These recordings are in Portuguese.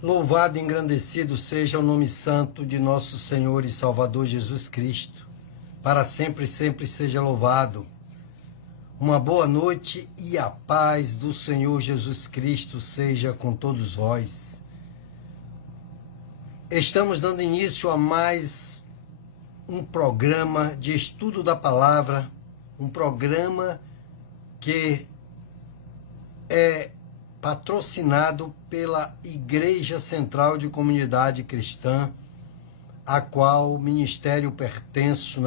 Louvado e engrandecido seja o nome santo de nosso Senhor e Salvador Jesus Cristo. Para sempre, sempre seja louvado. Uma boa noite e a paz do Senhor Jesus Cristo seja com todos vós. Estamos dando início a mais um programa de estudo da palavra, um programa que é patrocinado pela Igreja Central de Comunidade Cristã, a qual o ministério pertenço,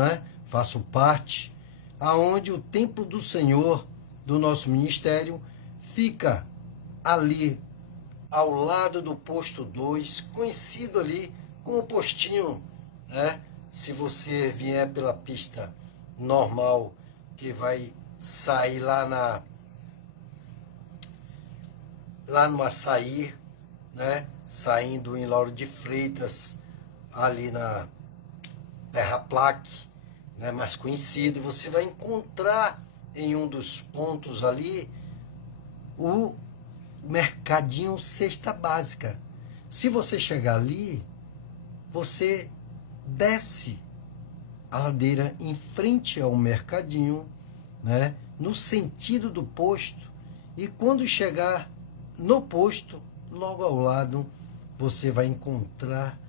faço parte, aonde o templo do Senhor, do nosso ministério, fica ali ao lado do posto 2, conhecido ali como o postinho, Se você vier pela pista normal, que vai sair lá no Açaí, saindo em Lauro de Freitas, ali na Terra Plaque, mais conhecido, você vai encontrar em um dos pontos ali o Mercadinho Cesta Básica. Se você chegar ali, você desce a ladeira em frente ao mercadinho, no sentido do posto, e quando chegar no posto, logo ao lado, você vai encontrar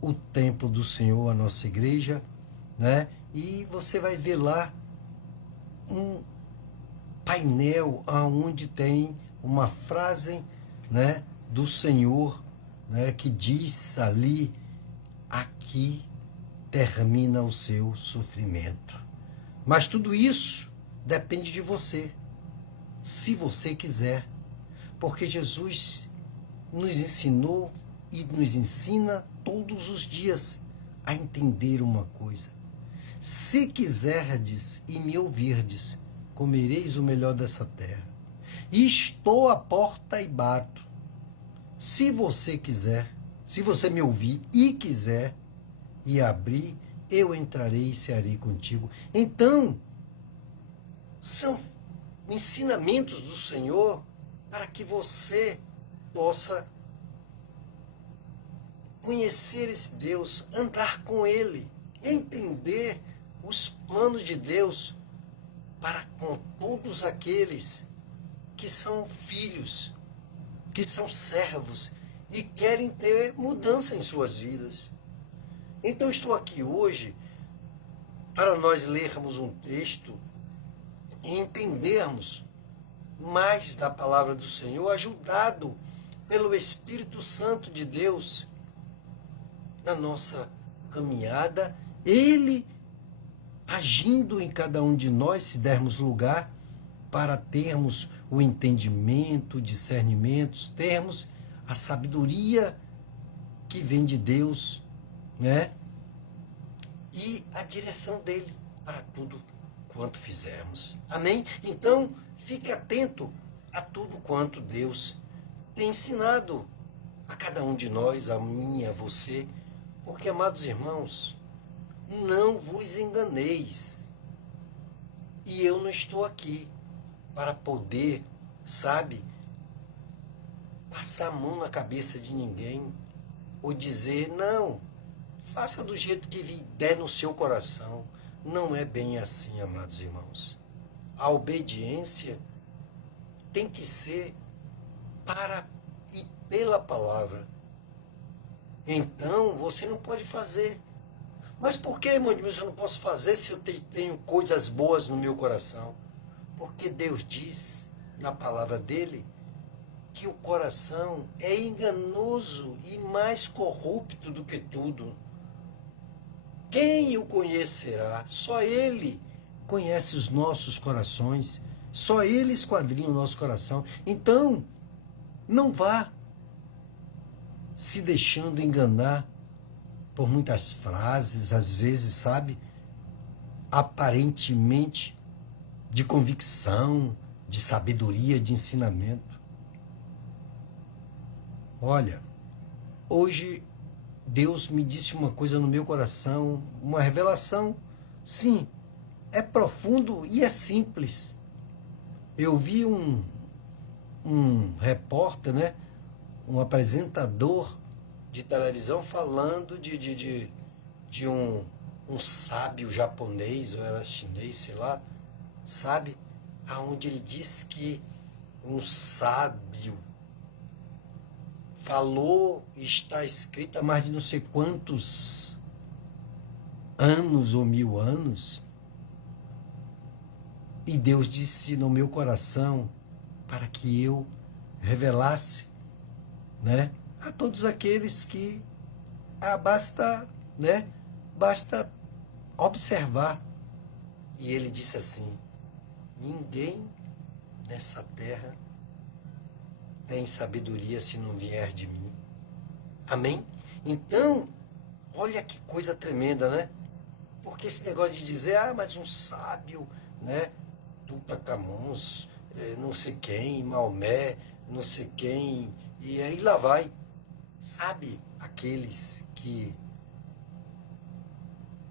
o templo do Senhor, a nossa igreja, E você vai ver lá um painel onde tem uma frase, do Senhor, que diz ali: aqui termina o seu sofrimento. Mas tudo isso depende de você, se você quiser. Porque Jesus nos ensinou e nos ensina todos os dias a entender uma coisa. Se quiserdes e me ouvirdes, comereis o melhor dessa terra. E estou à porta e bato. Se você quiser, se você me ouvir e quiser, e abrir, eu entrarei e cearei contigo. Então, são ensinamentos do Senhor para que você possa conhecer esse Deus, andar com Ele, entender os planos de Deus para com todos aqueles que são filhos, que são servos e querem ter mudança em suas vidas. Então estou aqui hoje para nós lermos um texto e entendermos mais da palavra do Senhor, ajudado pelo Espírito Santo de Deus na nossa caminhada, Ele agindo em cada um de nós, se dermos lugar, para termos o entendimento, o discernimento, termos a sabedoria que vem de Deus, E a direção dele para tudo quanto fizermos. Amém? Então, fique atento a tudo quanto Deus tem ensinado a cada um de nós, a mim e a você, porque, amados irmãos, não vos enganeis. E eu não estou aqui para poder, passar a mão na cabeça de ninguém, ou dizer: não, faça do jeito que der no seu coração. Não é bem assim, amados irmãos. A obediência tem que ser para e pela palavra. Então, você não pode fazer. Mas por que, irmão, eu não posso fazer se eu tenho coisas boas no meu coração? Porque Deus diz na palavra dele que o coração é enganoso e mais corrupto do que tudo. Quem o conhecerá? Só Ele conhece os nossos corações. Só Ele esquadrinha o nosso coração. Então, não vá se deixando enganar por muitas frases, às vezes, aparentemente de convicção, de sabedoria, de ensinamento. Olha, hoje Deus me disse uma coisa no meu coração, uma revelação. Sim, é profundo e é simples. Eu vi um repórter, um apresentador de televisão falando de um sábio japonês, ou era chinês, sei lá, sabe? Aonde ele diz que um sábio falou, está escrito há mais de não sei quantos anos ou 1000 anos, e Deus disse no meu coração para que eu revelasse, né, a todos aqueles que basta observar. E ele disse assim: ninguém nessa terra tem sabedoria se não vier de mim. Amém? Então, olha que coisa tremenda, né? Porque esse negócio de dizer, mas um sábio, né? Tutankhamons, não sei quem, Maomé, não sei quem, e aí lá vai. Sabe, aqueles que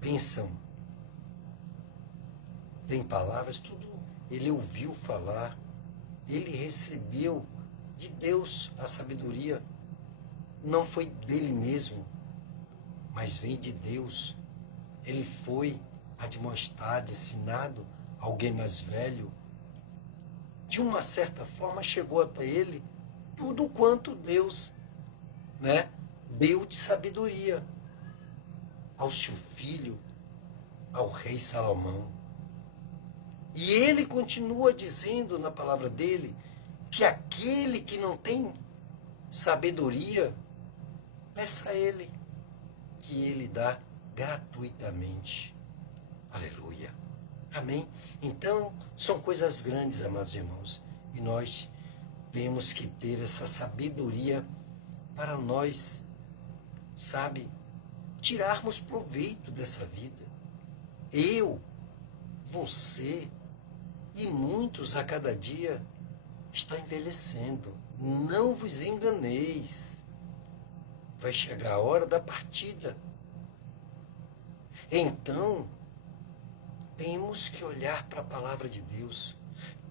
pensam, tem palavras, tudo ele ouviu falar, ele recebeu de Deus a sabedoria, não foi dele mesmo, mas vem de Deus. Ele foi admoestado, ensinado a alguém mais velho. De uma certa forma chegou até ele tudo quanto Deus, né, deu de sabedoria ao seu filho, ao rei Salomão. E ele continua dizendo na palavra dele que aquele que não tem sabedoria, peça a ele, que ele dá gratuitamente. Aleluia. Amém? Então, são coisas grandes, amados irmãos, e nós temos que ter essa sabedoria para nós, sabe, tirarmos proveito dessa vida. Eu, você e muitos a cada dia estão envelhecendo. Não vos enganeis. Vai chegar a hora da partida. Então, temos que olhar para a palavra de Deus.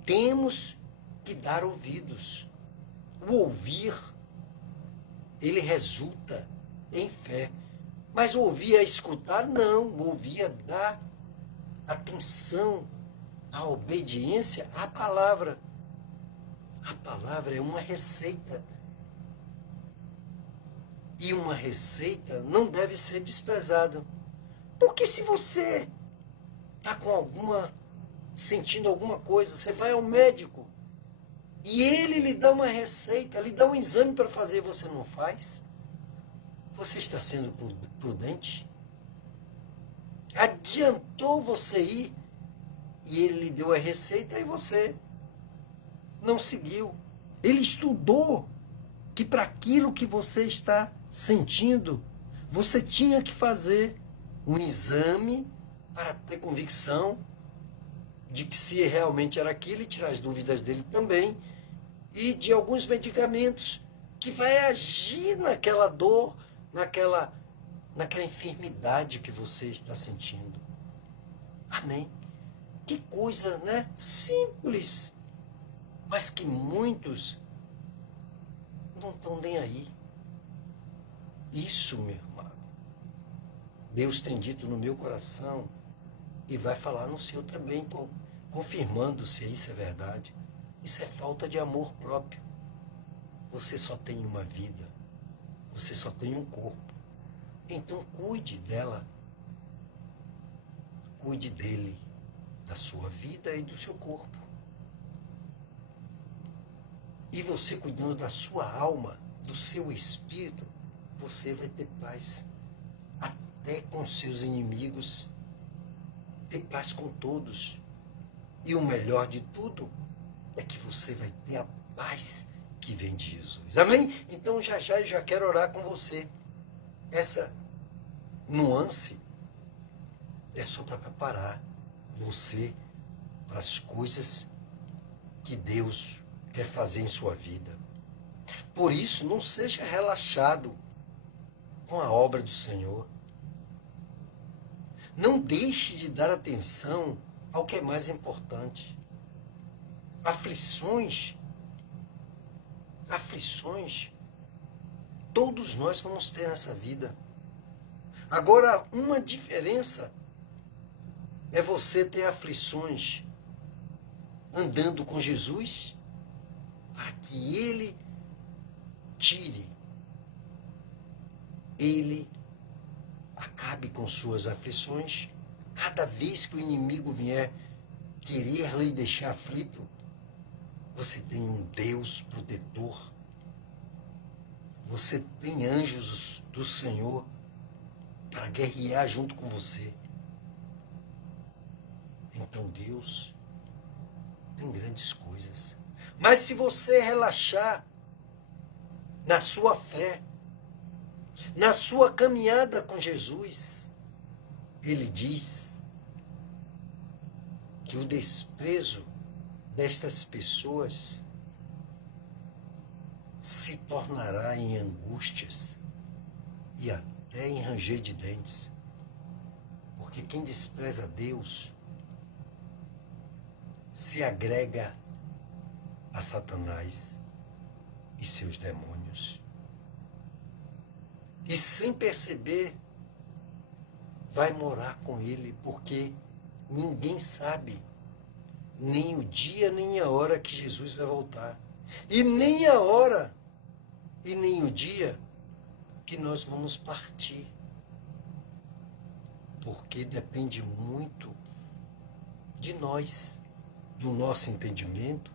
Temos que dar ouvidos. O ouvir, ele resulta em fé. Mas ouvir é escutar? Não. Ouvir é dar atenção, a obediência à palavra. A palavra é uma receita. E uma receita não deve ser desprezada. Porque se você está sentindo alguma coisa, você vai ao médico e ele lhe dá uma receita, lhe dá um exame para fazer e você não faz, você está sendo prudente? Adiantou você ir e ele lhe deu a receita e você não seguiu. Ele estudou que para aquilo que você está sentindo, você tinha que fazer um exame para ter convicção de que se realmente era aquilo e tirar as dúvidas dele também, e de alguns medicamentos que vai agir naquela dor, naquela enfermidade que você está sentindo. Amém? Que coisa, né? Simples, mas que muitos não estão nem aí. Isso, meu irmão, Deus tem dito no meu coração e vai falar no seu também, confirmando se isso é verdade. Isso é falta de amor próprio. Você só tem uma vida, você só tem um corpo. Então cuide dela, cuide dele, da sua vida e do seu corpo. E você cuidando da sua alma, do seu espírito, você vai ter paz. Até com seus inimigos, ter paz com todos. E o melhor de tudo é que você vai ter a paz que vem de Jesus. Amém? Então já eu já quero orar com você. Essa nuance é só para preparar você para as coisas que Deus quer fazer em sua vida. Por isso, não seja relaxado com a obra do Senhor. Não deixe de dar atenção ao que é mais importante. Aflições Todos nós vamos ter nessa vida. Agora, uma diferença é você ter aflições andando com Jesus, para que Ele tire, Ele acabe com suas aflições. Cada vez que o inimigo vier querer lhe deixar aflito, você tem um Deus protetor. Você tem anjos do Senhor para guerrear junto com você. Então Deus tem grandes coisas. Mas se você relaxar na sua fé, na sua caminhada com Jesus, Ele diz que o desprezo destas pessoas se tornará em angústias e até em ranger de dentes. Porque quem despreza Deus se agrega a Satanás e seus demônios. E sem perceber, vai morar com ele, porque ninguém sabe nem o dia, nem a hora que Jesus vai voltar. E nem a hora, e nem o dia que nós vamos partir. Porque depende muito de nós, do nosso entendimento,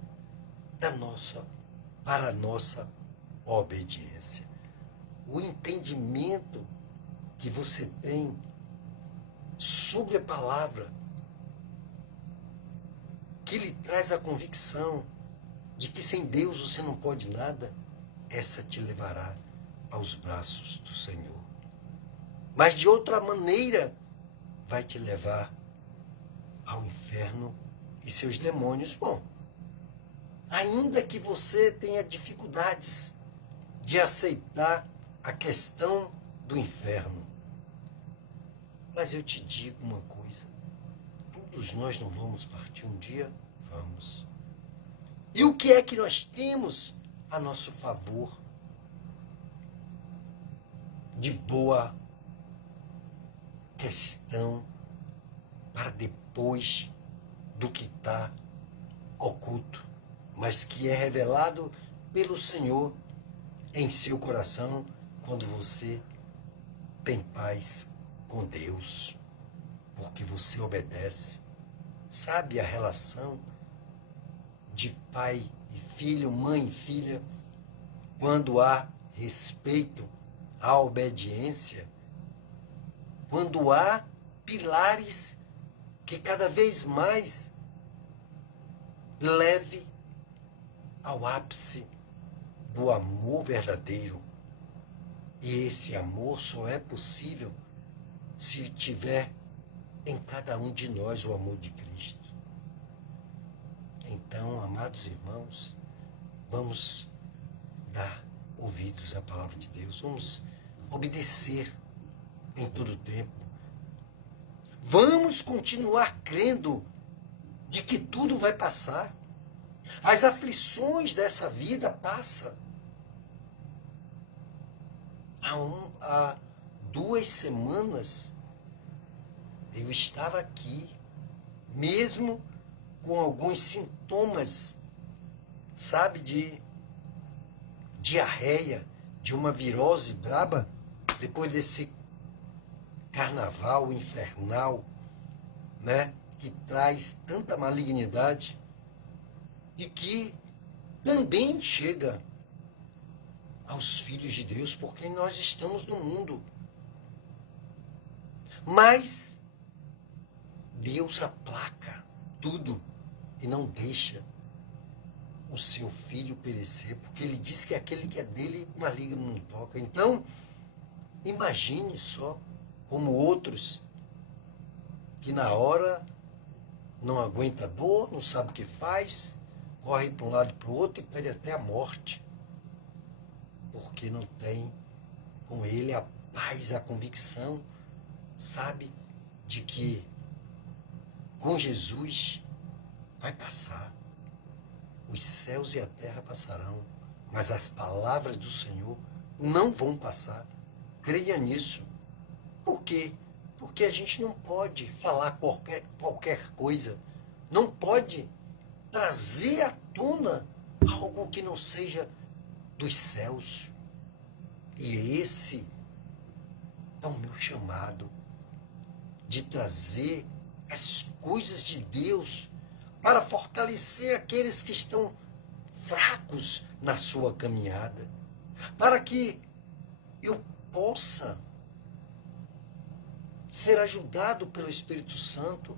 para a nossa obediência. O entendimento que você tem sobre a palavra, que lhe traz a convicção de que sem Deus você não pode nada, essa te levará aos braços do Senhor. Mas de outra maneira, vai te levar ao inferno e seus demônios. Bom, ainda que você tenha dificuldades de aceitar a questão do inferno, mas eu te digo uma coisa, todos nós não vamos partir um dia? Vamos. E o que é que nós temos a nosso favor de boa questão para depois do que está oculto, mas que é revelado pelo Senhor em seu coração quando você tem paz com Deus, porque você obedece. Sabe a relação de pai e filho, mãe e filha, quando há respeito à obediência, quando há pilares que cada vez mais leve ao ápice do amor verdadeiro. E esse amor só é possível se tiver em cada um de nós o amor de Cristo. Então, amados irmãos, vamos dar ouvidos à palavra de Deus, vamos obedecer em todo o tempo. Vamos continuar crendo de que tudo vai passar. As aflições dessa vida passam. Há 2 semanas eu estava aqui, mesmo com alguns sintomas, sabe, de diarreia, de uma virose braba, depois desse carnaval infernal, né, que traz tanta malignidade e que também chega aos filhos de Deus, porque nós estamos no mundo. Mas Deus aplaca tudo e não deixa o seu filho perecer, porque ele diz que aquele que é dele, o maligno não toca. Então, imagine só como outros que na hora não aguenta a dor, não sabe o que faz, corre para um lado e para o outro e perde até a morte, porque não tem com ele a paz, a convicção, sabe, de que com Jesus vai passar. Os céus e a terra passarão, mas as palavras do Senhor não vão passar. Creia nisso. Por quê? Porque a gente não pode falar qualquer coisa. Não pode trazer à tona algo que não seja dos céus. E esse é o meu chamado, de trazer as coisas de Deus para fortalecer aqueles que estão fracos na sua caminhada, para que eu possa ser ajudado pelo Espírito Santo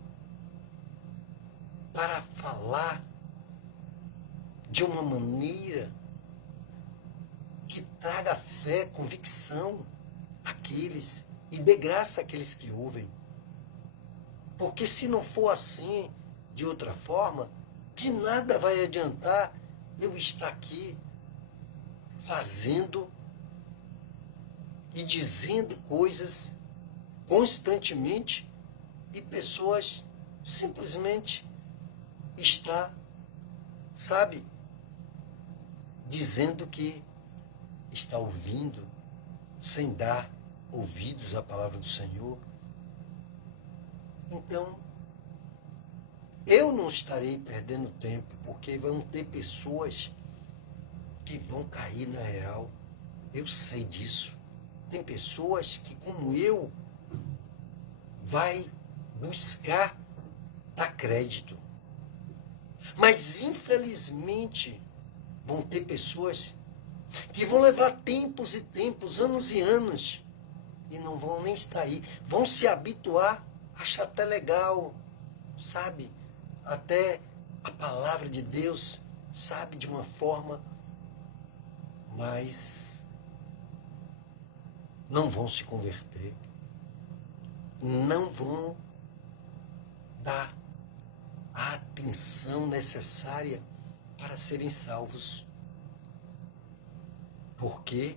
para falar de uma maneira que traga fé, convicção àqueles e dê graça àqueles que ouvem. Porque se não for assim, de outra forma, de nada vai adiantar eu estar aqui fazendo e dizendo coisas constantemente e pessoas simplesmente está, sabe, dizendo que está ouvindo sem dar ouvidos à palavra do Senhor. Então, eu não estarei perdendo tempo, porque vão ter pessoas que vão cair na real. Eu sei disso. Tem pessoas que, como eu, vai buscar dar crédito. Mas, infelizmente, vão ter pessoas que vão levar tempos e tempos, anos e anos, e não vão nem estar aí. Vão se habituar, achar até legal, sabe? Até a palavra de Deus, sabe? De uma forma, mas não vão se converter. Não vão dar a atenção necessária para serem salvos. Porque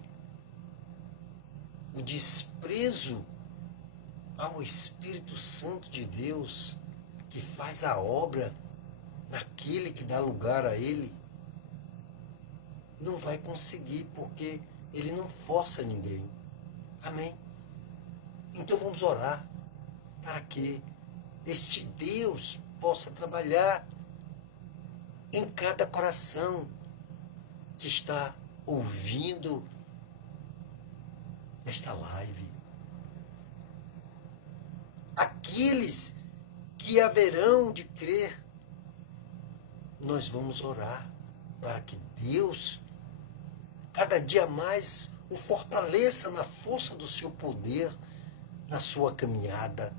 o desprezo ao Espírito Santo de Deus, que faz a obra naquele que dá lugar a ele, não vai conseguir, porque ele não força ninguém. Amém? Então vamos orar para que este Deus possa trabalhar em cada coração que está ouvindo esta live. Aqueles que haverão de crer, nós vamos orar para que Deus cada dia mais o fortaleça na força do seu poder, na sua caminhada,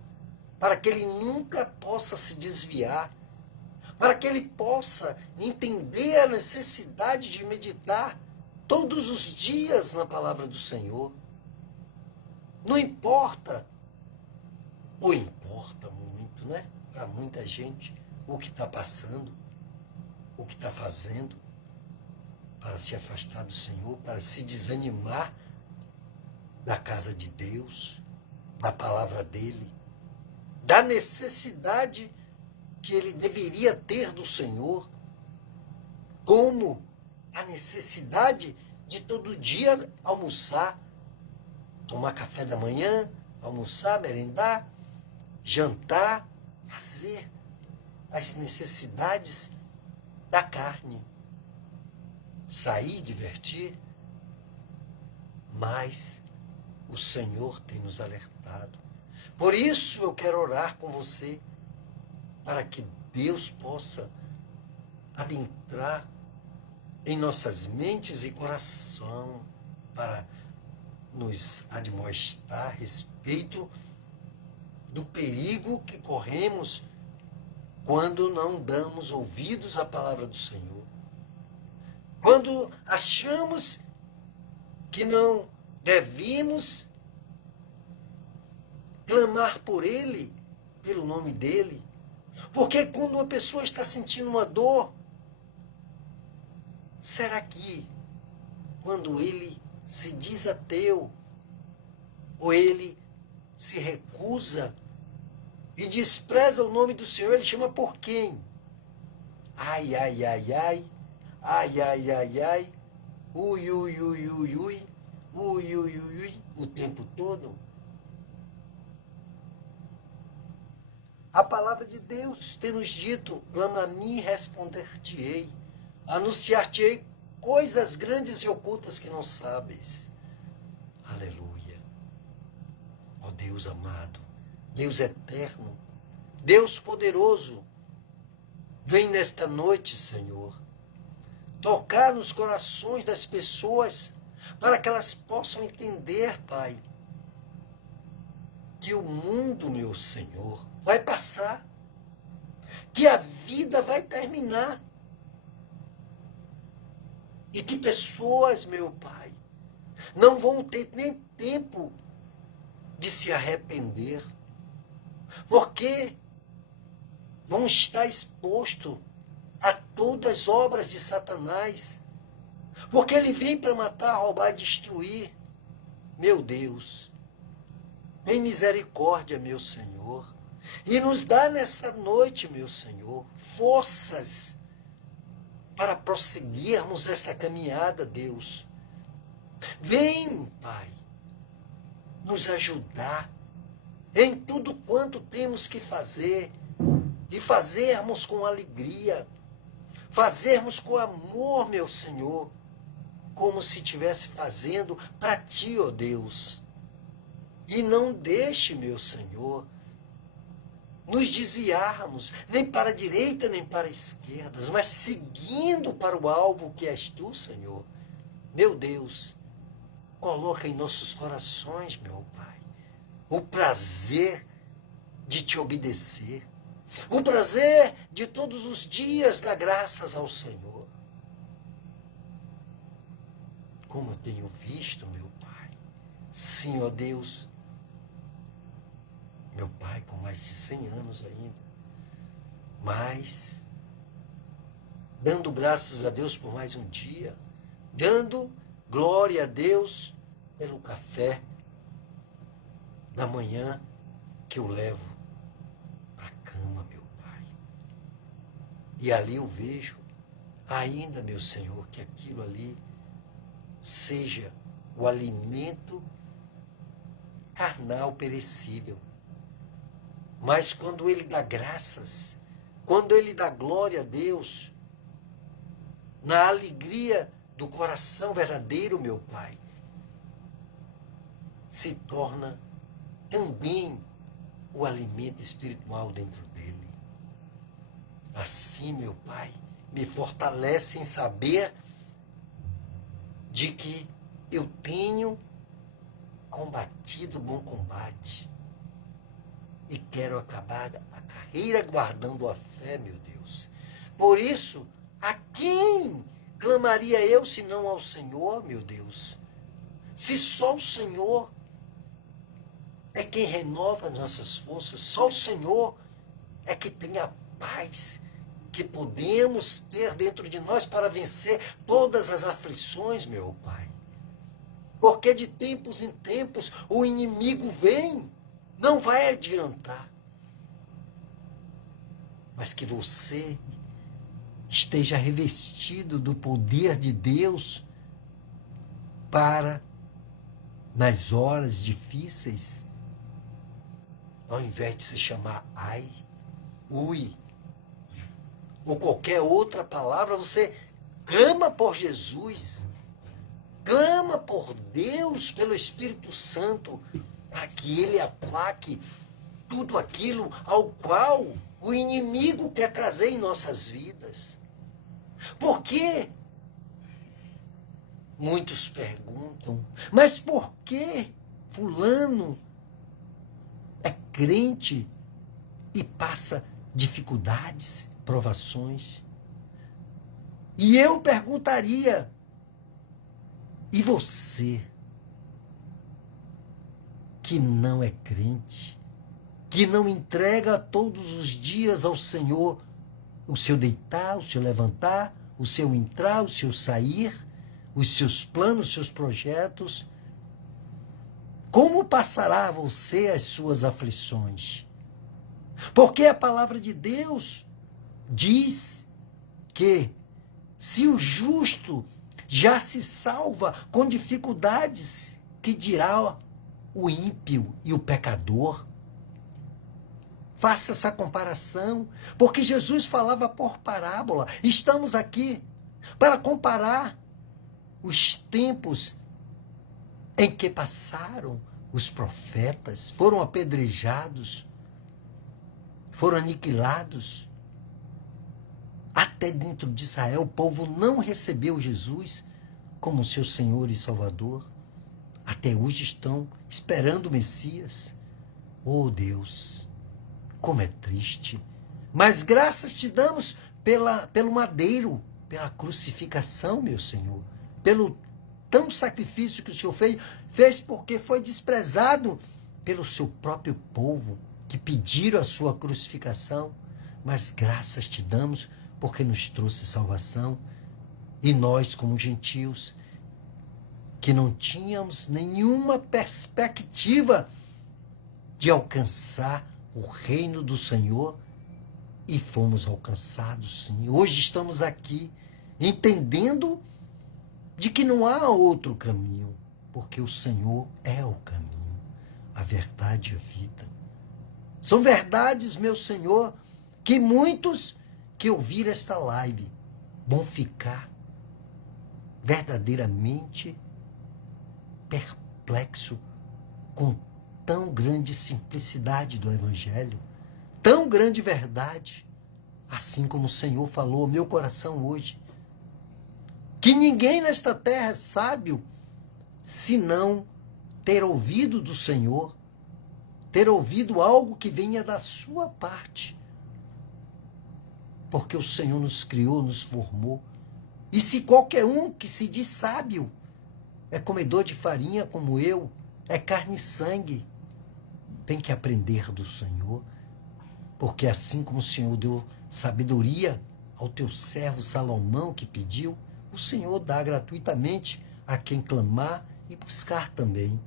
para que ele nunca possa se desviar, para que ele possa entender a necessidade de meditar todos os dias na palavra do Senhor. Não importa, ou importa muito, né? Para muita gente, o que está passando, o que está fazendo, para se afastar do Senhor, para se desanimar da casa de Deus, da palavra dele, da necessidade que ele deveria ter do Senhor, como a necessidade de todo dia almoçar, tomar café da manhã, almoçar, merendar, jantar, fazer as necessidades da carne, sair, divertir, mas o Senhor tem nos alertado. Por isso eu quero orar com você, para que Deus possa adentrar em nossas mentes e coração, para nos admoestar a respeito do perigo que corremos quando não damos ouvidos à palavra do Senhor. Quando achamos que não devemos clamar por Ele, pelo nome dEle. Porque quando uma pessoa está sentindo uma dor, será que quando ele se diz ateu, ou ele se recusa e despreza o nome do Senhor, ele chama por quem? Ai, ai, ai, ai, ai, ai, ai, ai, ui, ui, ui, ui, ui, o tempo todo. A palavra de Deus tem nos dito, clama a mim e responder-te-ei, anunciar-te-ei coisas grandes e ocultas que não sabes. Aleluia. Ó Deus amado, Deus eterno, Deus poderoso, vem nesta noite, Senhor, tocar nos corações das pessoas, para que elas possam entender, Pai, que o mundo, meu Senhor, vai passar, que a vida vai terminar, e que pessoas, meu Pai, não vão ter nem tempo de se arrepender, porque vão estar expostos a todas as obras de Satanás, porque ele vem para matar, roubar e destruir. Meu Deus, tem misericórdia, meu Senhor, e nos dá nessa noite, meu Senhor, forças para prosseguirmos essa caminhada, Deus. Vem, Pai, nos ajudar em tudo quanto temos que fazer, e fazermos com alegria, fazermos com amor, meu Senhor, como se estivesse fazendo para Ti, ó Deus. E não deixe, meu Senhor, nos desviarmos, nem para a direita, nem para a esquerda, mas seguindo para o alvo que és Tu, Senhor. Meu Deus, coloca em nossos corações, meu Pai, o prazer de Te obedecer, o prazer de todos os dias dar graças ao Senhor. Como eu tenho visto, meu Pai, sim, ó Deus, meu Pai, com mais de 100 anos ainda, mas dando graças a Deus por mais um dia, dando glória a Deus pelo café da manhã que eu levo para a cama, meu Pai. E ali eu vejo ainda, meu Senhor, que aquilo ali seja o alimento carnal perecível. Mas quando ele dá graças, quando ele dá glória a Deus, na alegria do coração verdadeiro, meu Pai, se torna também o alimento espiritual dentro dele. Assim, meu Pai, me fortalece em saber de que eu tenho combatido o bom combate e quero acabar a carreira guardando a fé, meu Deus. Por isso, a quem clamaria eu senão ao Senhor, meu Deus? Se só o Senhor é quem renova as nossas forças, só o Senhor é que tem a paz que podemos ter dentro de nós para vencer todas as aflições, meu Pai. Porque de tempos em tempos o inimigo vem, não vai adiantar. Mas que você esteja revestido do poder de Deus para, nas horas difíceis, ao invés de se chamar ai, ui, ou qualquer outra palavra, você clama por Jesus, clama por Deus, pelo Espírito Santo, para que Ele aplaque tudo aquilo ao qual o inimigo quer trazer em nossas vidas. Por quê? Muitos perguntam, mas por que fulano é crente e passa dificuldades, provações? E eu perguntaria, e você, que não é crente, que não entrega todos os dias ao Senhor o seu deitar, o seu levantar, o seu entrar, o seu sair, os seus planos, os seus projetos, como passará você as suas aflições? Porque a palavra de Deus diz que se o justo já se salva com dificuldades, que dirá o ímpio e o pecador? Faça essa comparação, porque Jesus falava por parábola. Estamos aqui para comparar os tempos em que passaram os profetas, foram apedrejados, foram aniquilados. Até dentro de Israel, o povo não recebeu Jesus como seu Senhor e Salvador. Até hoje estão esperando o Messias. Oh Deus, como é triste. Mas graças te damos pelo madeiro, pela crucificação, meu Senhor, pelo tão sacrifício que o Senhor fez porque foi desprezado pelo seu próprio povo, que pediram a sua crucificação. Mas graças te damos porque nos trouxe salvação. E nós, como gentios, que não tínhamos nenhuma perspectiva de alcançar o reino do Senhor, e fomos alcançados, sim. Hoje estamos aqui entendendo de que não há outro caminho, porque o Senhor é o caminho, a verdade e a vida. São verdades, meu Senhor, que muitos que ouviram esta live vão ficar verdadeiramente perplexo com tão grande simplicidade do Evangelho, tão grande verdade, assim como o Senhor falou ao meu coração hoje, que ninguém nesta terra é sábio senão ter ouvido do Senhor, ter ouvido algo que venha da sua parte, porque o Senhor nos criou, nos formou. E se qualquer um que se diz sábio é comedor de farinha como eu, é carne e sangue, tem que aprender do Senhor, porque assim como o Senhor deu sabedoria ao teu servo Salomão que pediu, o Senhor dá gratuitamente a quem clamar e buscar também.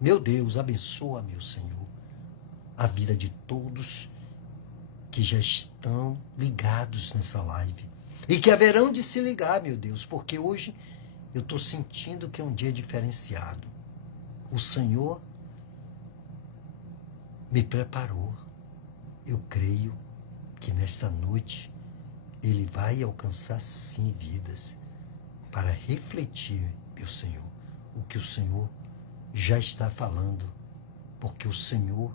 Meu Deus, abençoa, meu Senhor, a vida de todos que já estão ligados nessa live e que haverão de se ligar, meu Deus, porque hoje eu estou sentindo que é um dia diferenciado. O Senhor me preparou. Eu creio que nesta noite Ele vai alcançar sim vidas para refletir, meu Senhor, o que o Senhor já está falando, porque o Senhor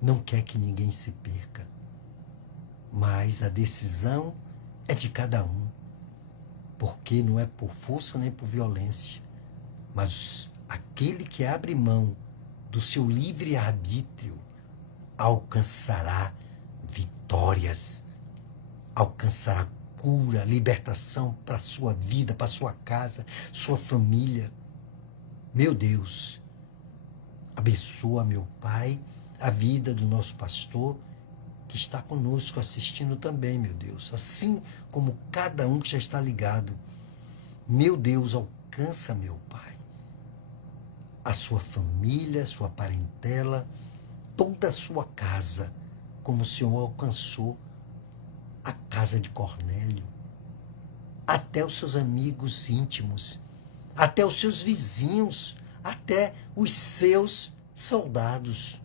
não quer que ninguém se perca, mas a decisão é de cada um, porque não é por força nem por violência, mas aquele que abre mão do seu livre-arbítrio alcançará vitórias, alcançará cura, libertação para a sua vida, para a sua casa, sua família. Meu Deus, abençoa, meu Pai, a vida do nosso pastor, que está conosco assistindo também, meu Deus, assim como cada um que já está ligado. Meu Deus, alcança, meu Pai, a sua família, a sua parentela, toda a sua casa, como o Senhor alcançou a casa de Cornélio, até os seus amigos íntimos, até os seus vizinhos, até os seus soldados,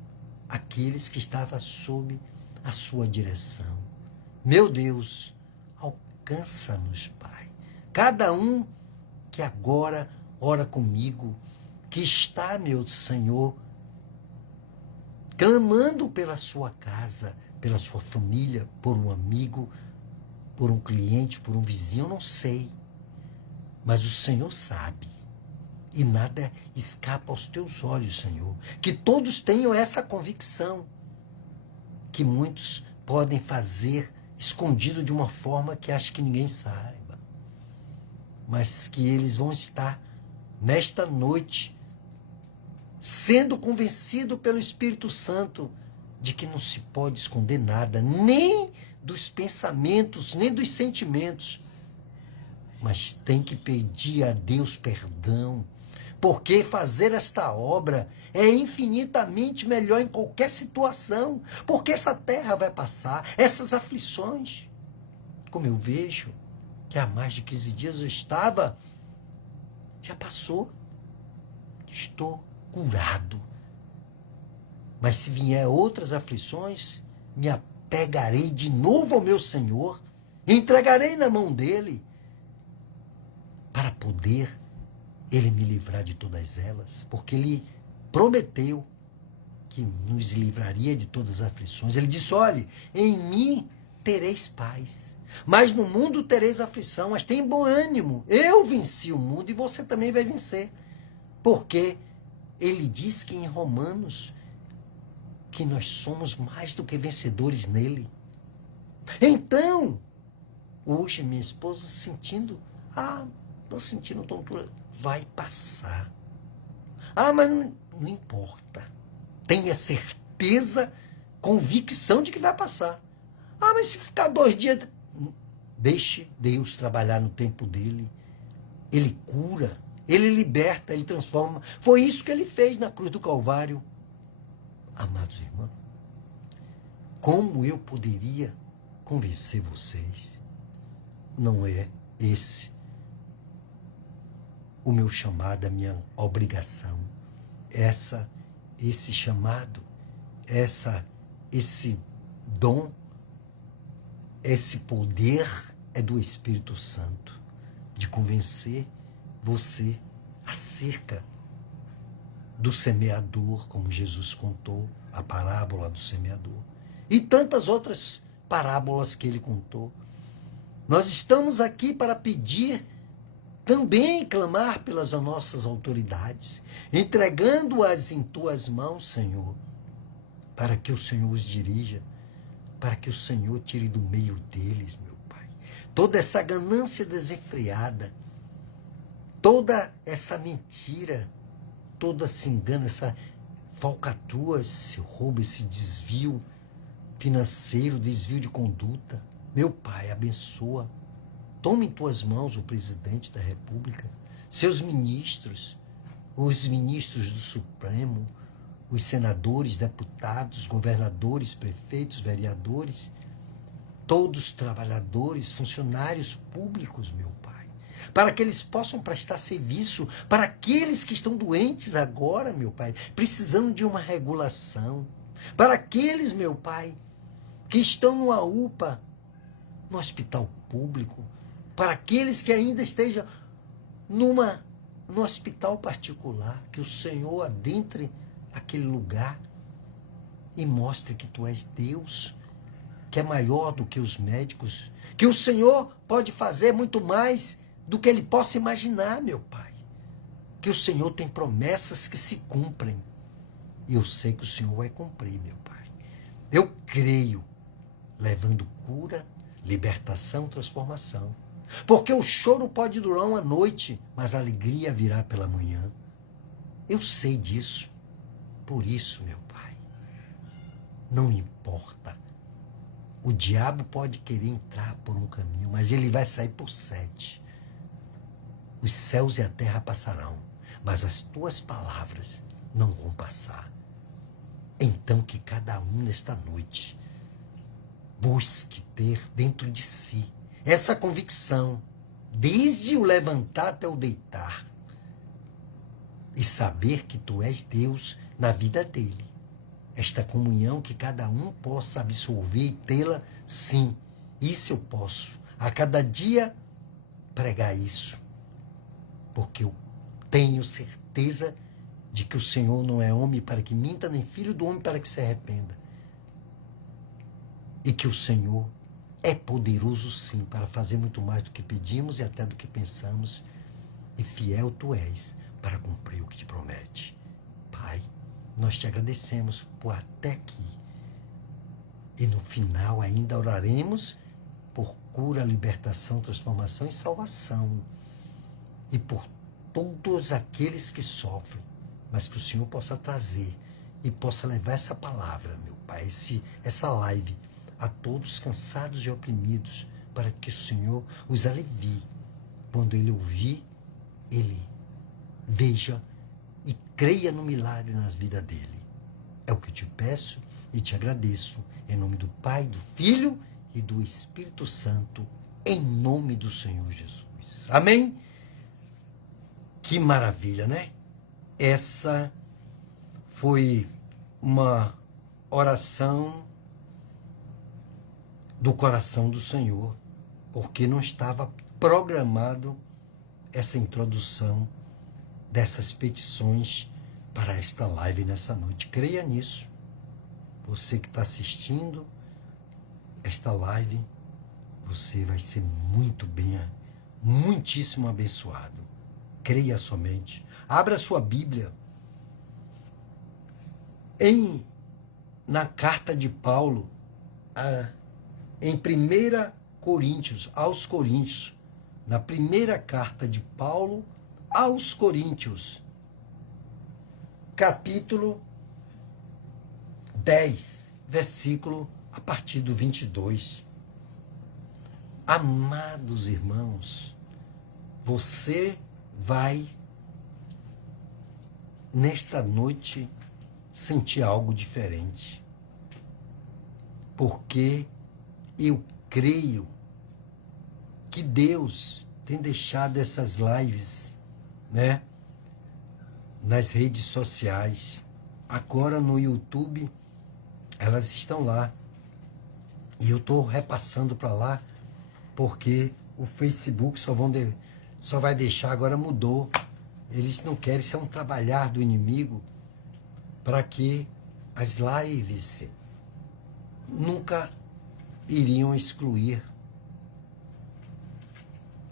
aqueles que estavam sob a sua direção. Meu Deus, alcança-nos, Pai. Cada um que agora ora comigo, que está, meu Senhor, clamando pela sua casa, pela sua família, por um amigo, por um cliente, por um vizinho, eu não sei. Mas o Senhor sabe. E nada escapa aos teus olhos, Senhor. Que todos tenham essa convicção. Que muitos podem fazer escondido de uma forma que acho que ninguém saiba. Mas que eles vão estar nesta noite sendo convencido pelo Espírito Santo de que não se pode esconder nada, nem dos pensamentos, nem dos sentimentos, mas tem que pedir a Deus perdão, porque fazer esta obra é infinitamente melhor em qualquer situação, porque essa terra vai passar, essas aflições, como eu vejo, que há mais de 15 dias eu estava Já passou. Estou curado. Mas se vier outras aflições, me apegarei de novo ao meu Senhor, entregarei na mão dele, para poder ele me livrar de todas elas, porque ele prometeu que nos livraria de todas as aflições. Ele disse, olhe, em mim tereis paz, mas no mundo tereis aflição, mas tem bom ânimo, eu venci o mundo e você também vai vencer, porque ele diz que em Romanos, que nós somos mais do que vencedores nele. Então, hoje minha esposa estou sentindo tontura, vai passar. Mas não importa. Tenha certeza, convicção de que vai passar. Mas se ficar 2 dias, deixe Deus trabalhar no tempo dele. Ele cura, ele liberta, ele transforma. Foi isso que ele fez na cruz do Calvário. Amados irmãos, como eu poderia convencer vocês? Não é esse o meu chamado, a minha obrigação. Esse chamado, esse dom, esse poder é do Espírito Santo, de convencer você acerca do semeador, como Jesus contou, a parábola do semeador, e tantas outras parábolas que ele contou. Nós estamos aqui para pedir, também clamar pelas nossas autoridades, entregando-as em tuas mãos, Senhor, para que o Senhor os dirija, para que o Senhor tire do meio deles, meu Pai, toda essa ganância desenfreada, toda essa mentira, todo esse engano, essa falcatrua, esse roubo, esse desvio financeiro, desvio de conduta. Meu Pai, abençoa. Toma em tuas mãos o presidente da República, seus ministros, os ministros do Supremo, os senadores, deputados, governadores, prefeitos, vereadores, todos os trabalhadores, funcionários públicos, meu Pai, para que eles possam prestar serviço para aqueles que estão doentes agora, meu Pai, precisando de uma regulação, para aqueles, meu Pai, que estão numa UPA, no hospital público, para aqueles que ainda estejam no hospital particular, que o Senhor adentre aquele lugar e mostre que Tu és Deus, que é maior do que os médicos, que o Senhor pode fazer muito mais do que ele possa imaginar, meu Pai. Que o Senhor tem promessas que se cumprem. E eu sei que o Senhor vai cumprir, meu Pai. Eu creio, levando cura, libertação, transformação. Porque o choro pode durar uma noite, mas a alegria virá pela manhã. Eu sei disso. Por isso, meu Pai, não importa. O diabo pode querer entrar por um caminho, mas ele vai sair por 7. Os céus e a terra passarão, mas as tuas palavras não vão passar. Então que cada um nesta noite busque ter dentro de si essa convicção, desde o levantar até o deitar, e saber que Tu és Deus na vida dele. Esta comunhão que cada um possa absorver e tê-la, sim, isso eu posso. A cada dia pregar isso. Porque eu tenho certeza de que o Senhor não é homem para que minta, nem filho do homem para que se arrependa. E que o Senhor é poderoso sim para fazer muito mais do que pedimos e até do que pensamos. E fiel Tu és para cumprir o que Te promete. Pai, nós Te agradecemos por até aqui. E no final ainda oraremos por cura, libertação, transformação e salvação. E por todos aqueles que sofrem, mas que o Senhor possa trazer e possa levar essa palavra, meu Pai, essa live a todos cansados e oprimidos, para que o Senhor os alivie. Quando ele ouvir, ele veja e creia no milagre nas vidas dele. É o que eu te peço e te agradeço, em nome do Pai, do Filho e do Espírito Santo, em nome do Senhor Jesus. Amém? Que maravilha, né? Essa foi uma oração do coração do Senhor, porque não estava programado essa introdução dessas petições para esta live nessa noite. Creia nisso. Você que está assistindo esta live, você vai ser muito bem, muitíssimo abençoado. Creia somente. Abra sua Bíblia na carta de Paulo, em 1 Coríntios, aos Coríntios, na primeira carta de Paulo aos Coríntios, capítulo 10, versículo a partir do 22. Amados irmãos, você vai, nesta noite, sentir algo diferente. Porque eu creio que Deus tem deixado essas lives, né, nas redes sociais. Agora no YouTube, elas estão lá. E eu estou repassando para lá, porque o Facebook só vai deixar, agora mudou. Eles não querem, isso é um trabalhar do inimigo para que as lives nunca iriam excluir,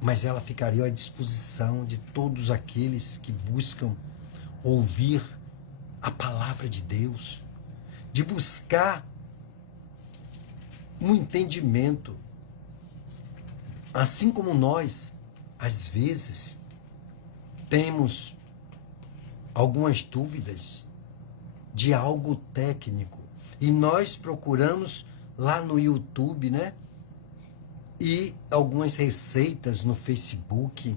mas ela ficaria à disposição de todos aqueles que buscam ouvir a palavra de Deus, de buscar um entendimento. Assim como nós, às vezes, temos algumas dúvidas de algo técnico e nós procuramos lá no YouTube, né? E algumas receitas no Facebook,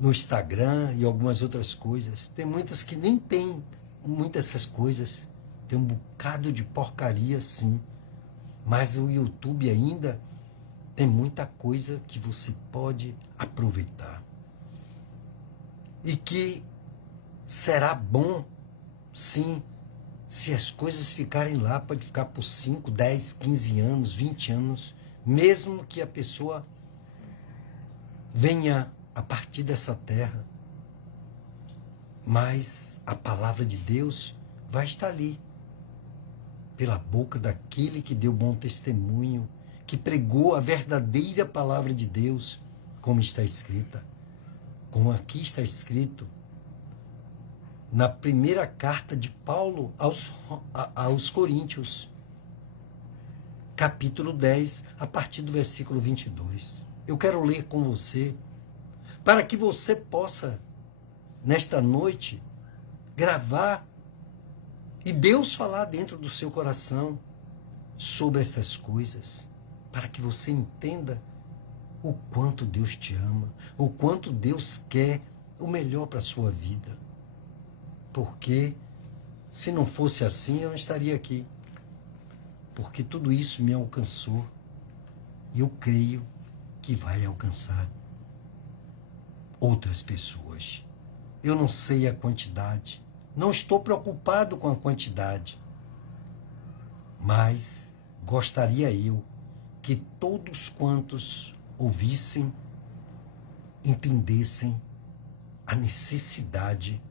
no Instagram e algumas outras coisas. Tem muitas que nem tem muitas dessas coisas. Tem um bocado de porcaria, sim. Mas o YouTube ainda tem muita coisa que você pode aproveitar. E que será bom, sim, se as coisas ficarem lá, pode ficar por 5, 10, 15 anos, 20 anos, mesmo que a pessoa venha a partir dessa terra, mas a palavra de Deus vai estar ali, pela boca daquele que deu bom testemunho, que pregou a verdadeira palavra de Deus, como está escrita, como aqui está escrito, na primeira carta de Paulo aos Coríntios, capítulo 10, a partir do versículo 22. Eu quero ler com você, para que você possa, nesta noite, gravar e Deus falar dentro do seu coração sobre essas coisas, para que você entenda o quanto Deus te ama, o quanto Deus quer o melhor para a sua vida. Porque se não fosse assim, eu não estaria aqui. Porque tudo isso me alcançou e eu creio que vai alcançar outras pessoas. Eu não sei a quantidade, não estou preocupado com a quantidade, mas gostaria eu que todos quantos ouvissem, entendessem a necessidade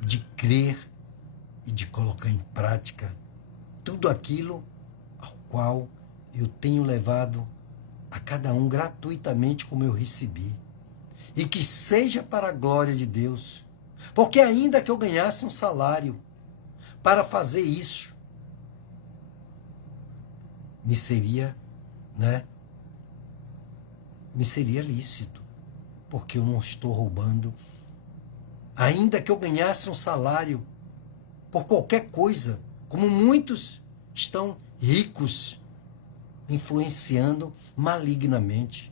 de crer e de colocar em prática tudo aquilo ao qual eu tenho levado a cada um gratuitamente como eu recebi. E que seja para a glória de Deus. Porque ainda que eu ganhasse um salário para fazer isso, me seria lícito. Porque eu não estou roubando. Ainda que eu ganhasse um salário por qualquer coisa, como muitos estão ricos, influenciando malignamente,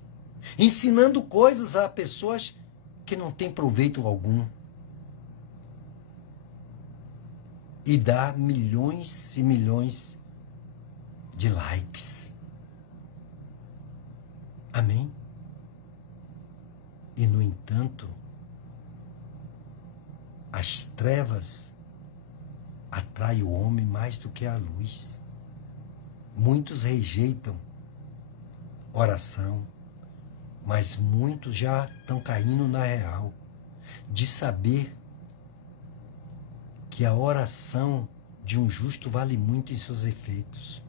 ensinando coisas a pessoas que não têm proveito algum, e dá milhões e milhões de likes. Amém? E, no entanto, As trevas atraem o homem mais do que a luz. Muitos rejeitam oração, mas muitos já estão caindo na real de saber que a oração de um justo vale muito em seus efeitos.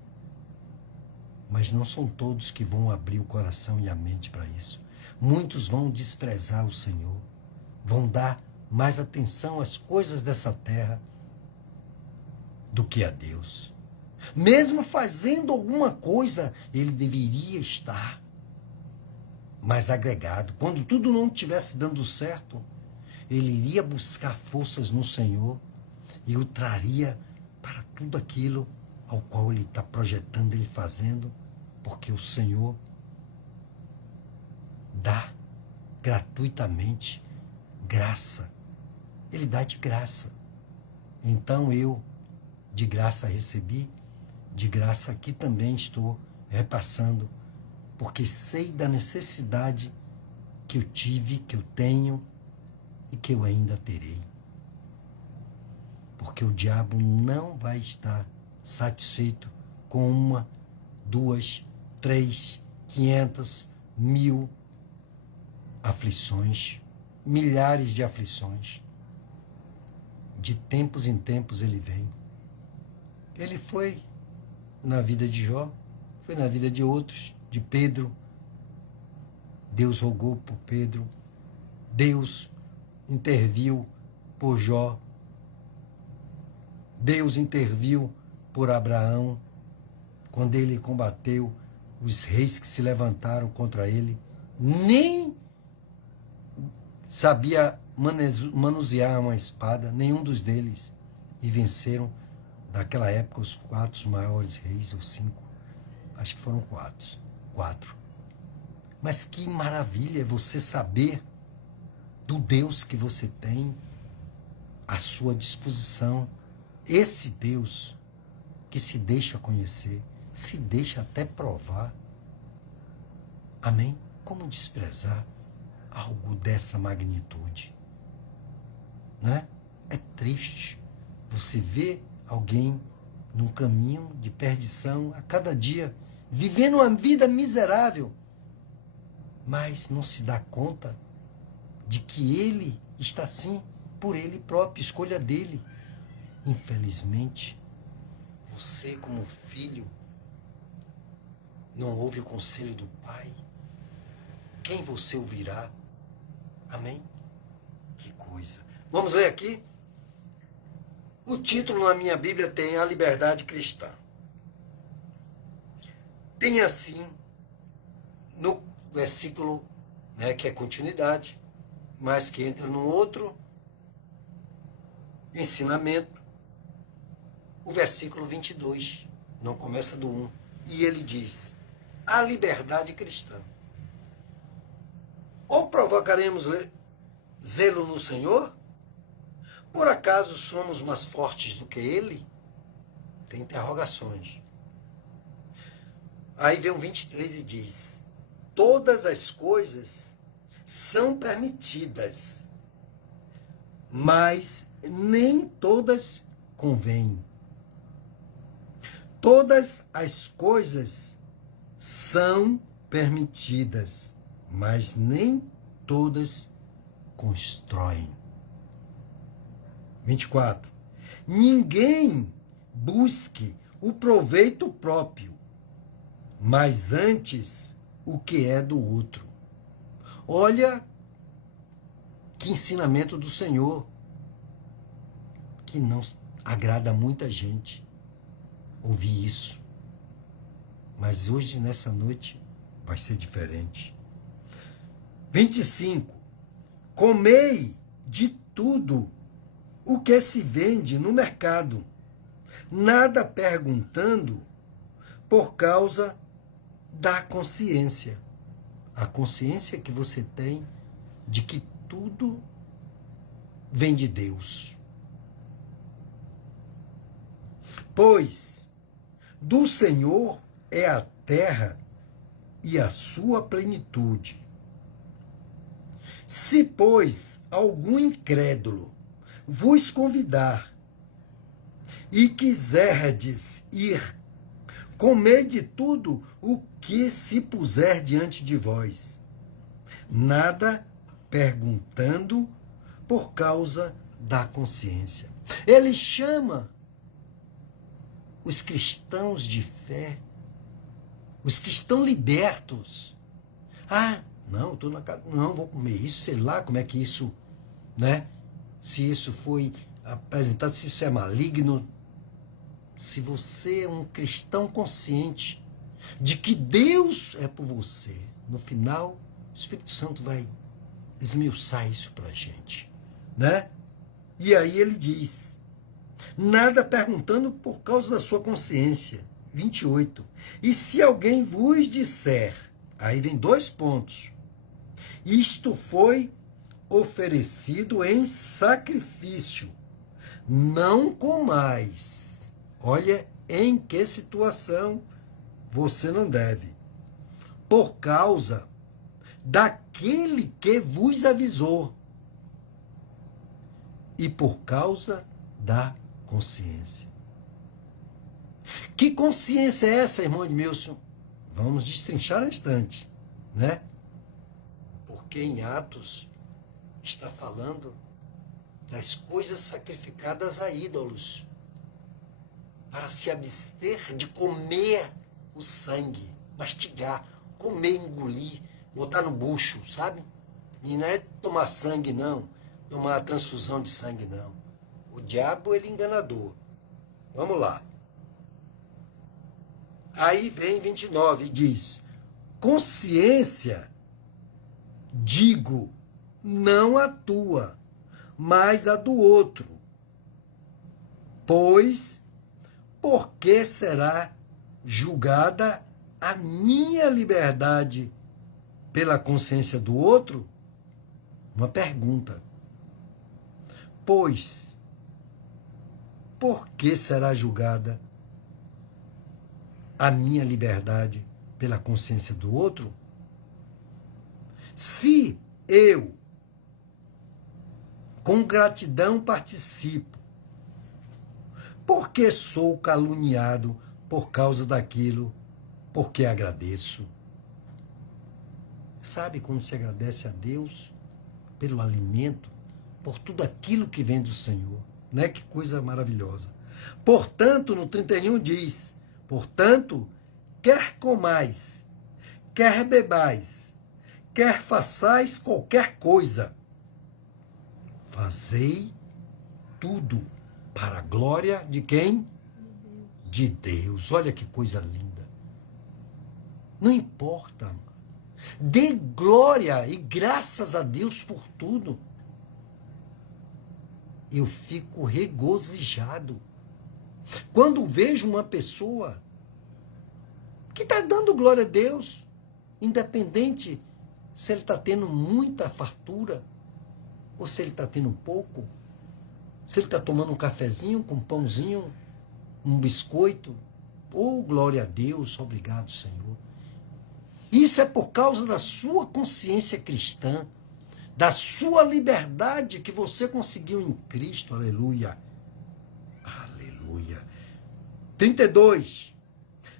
Mas não são todos que vão abrir o coração e a mente para isso. Muitos vão desprezar o Senhor, vão dar mais atenção às coisas dessa terra do que a Deus. Mesmo fazendo alguma coisa, ele deveria estar mais agregado. Quando tudo não estivesse dando certo, ele iria buscar forças no Senhor e o traria para tudo aquilo ao qual ele está projetando, ele fazendo, porque o Senhor dá gratuitamente graça. Ele dá de graça. Então eu, de graça recebi, de graça aqui também estou repassando, porque sei da necessidade que eu tive, que eu tenho e que eu ainda terei. Porque o diabo não vai estar satisfeito com 1, 2, 3, 500, 1000 aflições, milhares de aflições. De tempos em tempos ele vem. Ele foi na vida de Jó, foi na vida de outros, de Pedro. Deus rogou por Pedro, Deus interviu por Jó, Deus interviu por Abraão, quando ele combateu os reis que se levantaram contra ele, nem sabia manusear uma espada, nenhum dos deles, e venceram, naquela época, os 4 maiores reis, ou 5, acho que foram 4. Mas que maravilha você saber do Deus que você tem à sua disposição. Esse Deus que se deixa conhecer, se deixa até provar. Amém? Como desprezar algo dessa magnitude? Né? É triste você ver alguém num caminho de perdição a cada dia, vivendo uma vida miserável, mas não se dá conta de que ele está assim por ele próprio, escolha dele. Infelizmente, você como filho não ouve o conselho do pai. Quem você ouvirá? Amém? Que coisa. Vamos ler aqui? O título na minha Bíblia tem A Liberdade Cristã. Tem assim, no versículo, né, que é continuidade, mas que entra num outro ensinamento, o versículo 22, não começa do 1, e ele diz: a liberdade cristã. Ou provocaremos zelo no Senhor? Por acaso somos mais fortes do que Ele? Tem interrogações. Aí vem o 23 e diz: todas as coisas são permitidas, mas nem todas convêm. Todas as coisas são permitidas, mas nem todas constroem. 24. Ninguém busque o proveito próprio, mas antes o que é do outro. Olha que ensinamento do Senhor, que não agrada a muita gente ouvir isso. Mas hoje, nessa noite, vai ser diferente. 25. Comei de tudo o que se vende no mercado, nada perguntando, por causa da consciência. A consciência que você tem de que tudo vem de Deus. Pois do Senhor é a terra e a sua plenitude. Se, pois, algum incrédulo vos convidar, e quiserdes ir, comede tudo o que se puser diante de vós, nada perguntando por causa da consciência. Ele chama os cristãos de fé, os que estão libertos. Ah, não, estou na casa, não, vou comer isso, sei lá como é que isso, né? Se isso foi apresentado, se isso é maligno. Se você é um cristão consciente de que Deus é por você, no final, o Espírito Santo vai esmiuçar isso para a gente, né? E aí ele diz, nada perguntando por causa da sua consciência. 28. E se alguém vos disser, aí vem 2 pontos, isto foi oferecido em sacrifício, não comais. Olha em que situação você não deve. Por causa daquele que vos avisou. E por causa da consciência. Que consciência é essa, irmão Edmilson? Vamos destrinchar um instante, né? Porque em Atos está falando das coisas sacrificadas a ídolos, para se abster de comer o sangue, mastigar, comer, engolir, botar no bucho, sabe? E não é tomar sangue, não, tomar transfusão de sangue, não. O diabo, ele é enganador. Vamos lá. Aí vem 29 e diz, consciência, digo, não a tua, mas a do outro. Pois, por que será julgada a minha liberdade pela consciência do outro? Uma pergunta. Pois, por que será julgada a minha liberdade pela consciência do outro? Se eu, com gratidão, participo, porque sou caluniado por causa daquilo, porque agradeço. Sabe quando se agradece a Deus pelo alimento, por tudo aquilo que vem do Senhor, né? Que coisa maravilhosa. Portanto, no 31 diz, portanto, quer comais, quer bebais, quer façais qualquer coisa, fazei tudo para a glória de quem? De Deus. Olha que coisa linda. Não importa, mano. Dê glória e graças a Deus por tudo. Eu fico regozijado quando vejo uma pessoa que está dando glória a Deus, independente se ele está tendo muita fartura ou se ele está tendo pouco, se ele está tomando um cafezinho com um pãozinho, um biscoito. Oh, glória a Deus, obrigado, Senhor. Isso é por causa da sua consciência cristã, da sua liberdade que você conseguiu em Cristo. Aleluia. Aleluia. 32.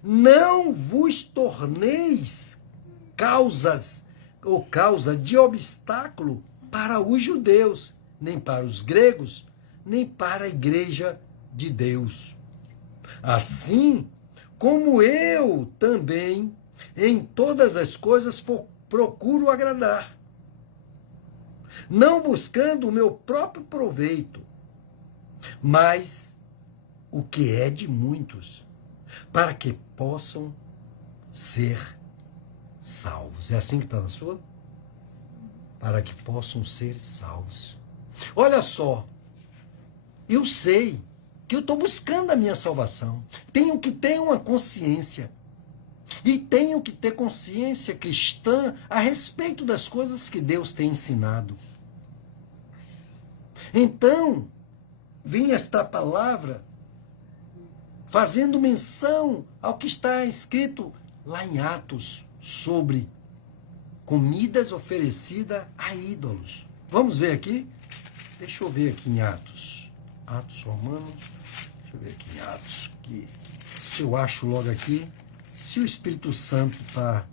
Não vos torneis causas ou causa de obstáculo para os judeus, nem para os gregos, nem para a igreja de Deus. Assim como eu também, em todas as coisas, procuro agradar, não buscando o meu próprio proveito, mas o que é de muitos, para que possam ser salvos. É assim que está na sua? Para que possam ser salvos. Olha só, eu sei que eu estou buscando a minha salvação. Tenho que ter uma consciência. E tenho que ter consciência cristã a respeito das coisas que Deus tem ensinado. Então, vem esta palavra fazendo menção ao que está escrito lá em Atos sobre comidas oferecidas a ídolos. Vamos ver aqui? Deixa eu ver aqui em Atos. Atos Romanos. Deixa eu ver aqui em Atos. Que, se eu acho logo aqui. Se o Espírito Santo está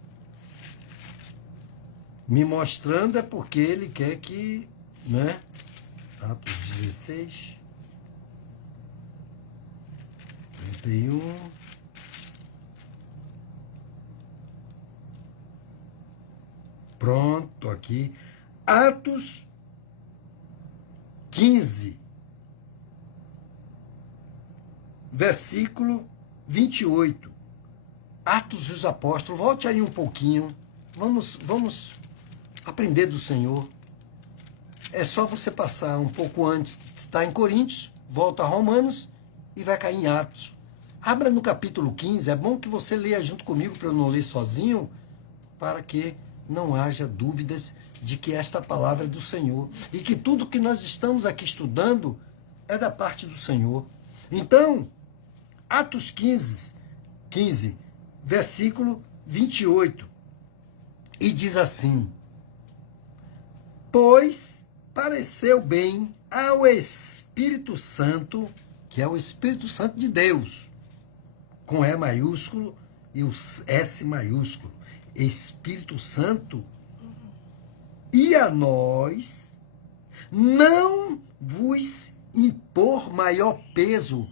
me mostrando, é porque ele quer que, né? Atos 16. 31. Pronto, aqui. Atos 15, versículo 28. Atos dos Apóstolos. Volte aí um pouquinho. Vamos aprender do Senhor. É só você passar um pouco antes. Está em Coríntios, volta a Romanos e vai cair em Atos. Abra no capítulo 15. É bom que você leia junto comigo para eu não ler sozinho, para que não haja dúvidas de que esta palavra é do Senhor e que tudo que nós estamos aqui estudando é da parte do Senhor. Então, Atos 15, versículo 28, e diz assim: pois pareceu bem ao Espírito Santo, que é o Espírito Santo de Deus, com E maiúsculo e o S maiúsculo, Espírito Santo, e a nós não vos impor maior peso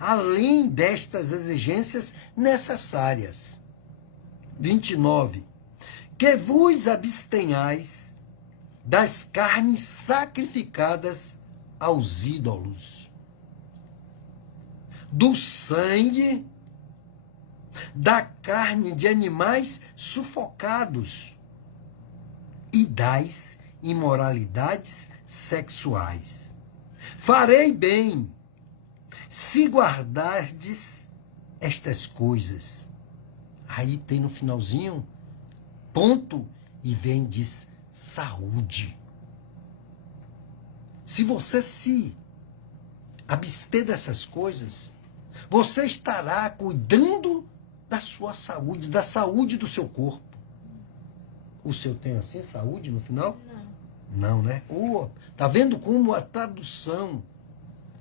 além destas exigências necessárias. 29. Que vos abstenhais das carnes sacrificadas aos ídolos, do sangue, da carne de animais sufocados e das imoralidades sexuais. Farei bem se guardardes estas coisas. Aí tem no finalzinho, ponto, e vem diz saúde. Se você se abster dessas coisas, você estará cuidando da sua saúde, da saúde do seu corpo. O seu tem assim, saúde no final? Não, né? Tá vendo como a tradução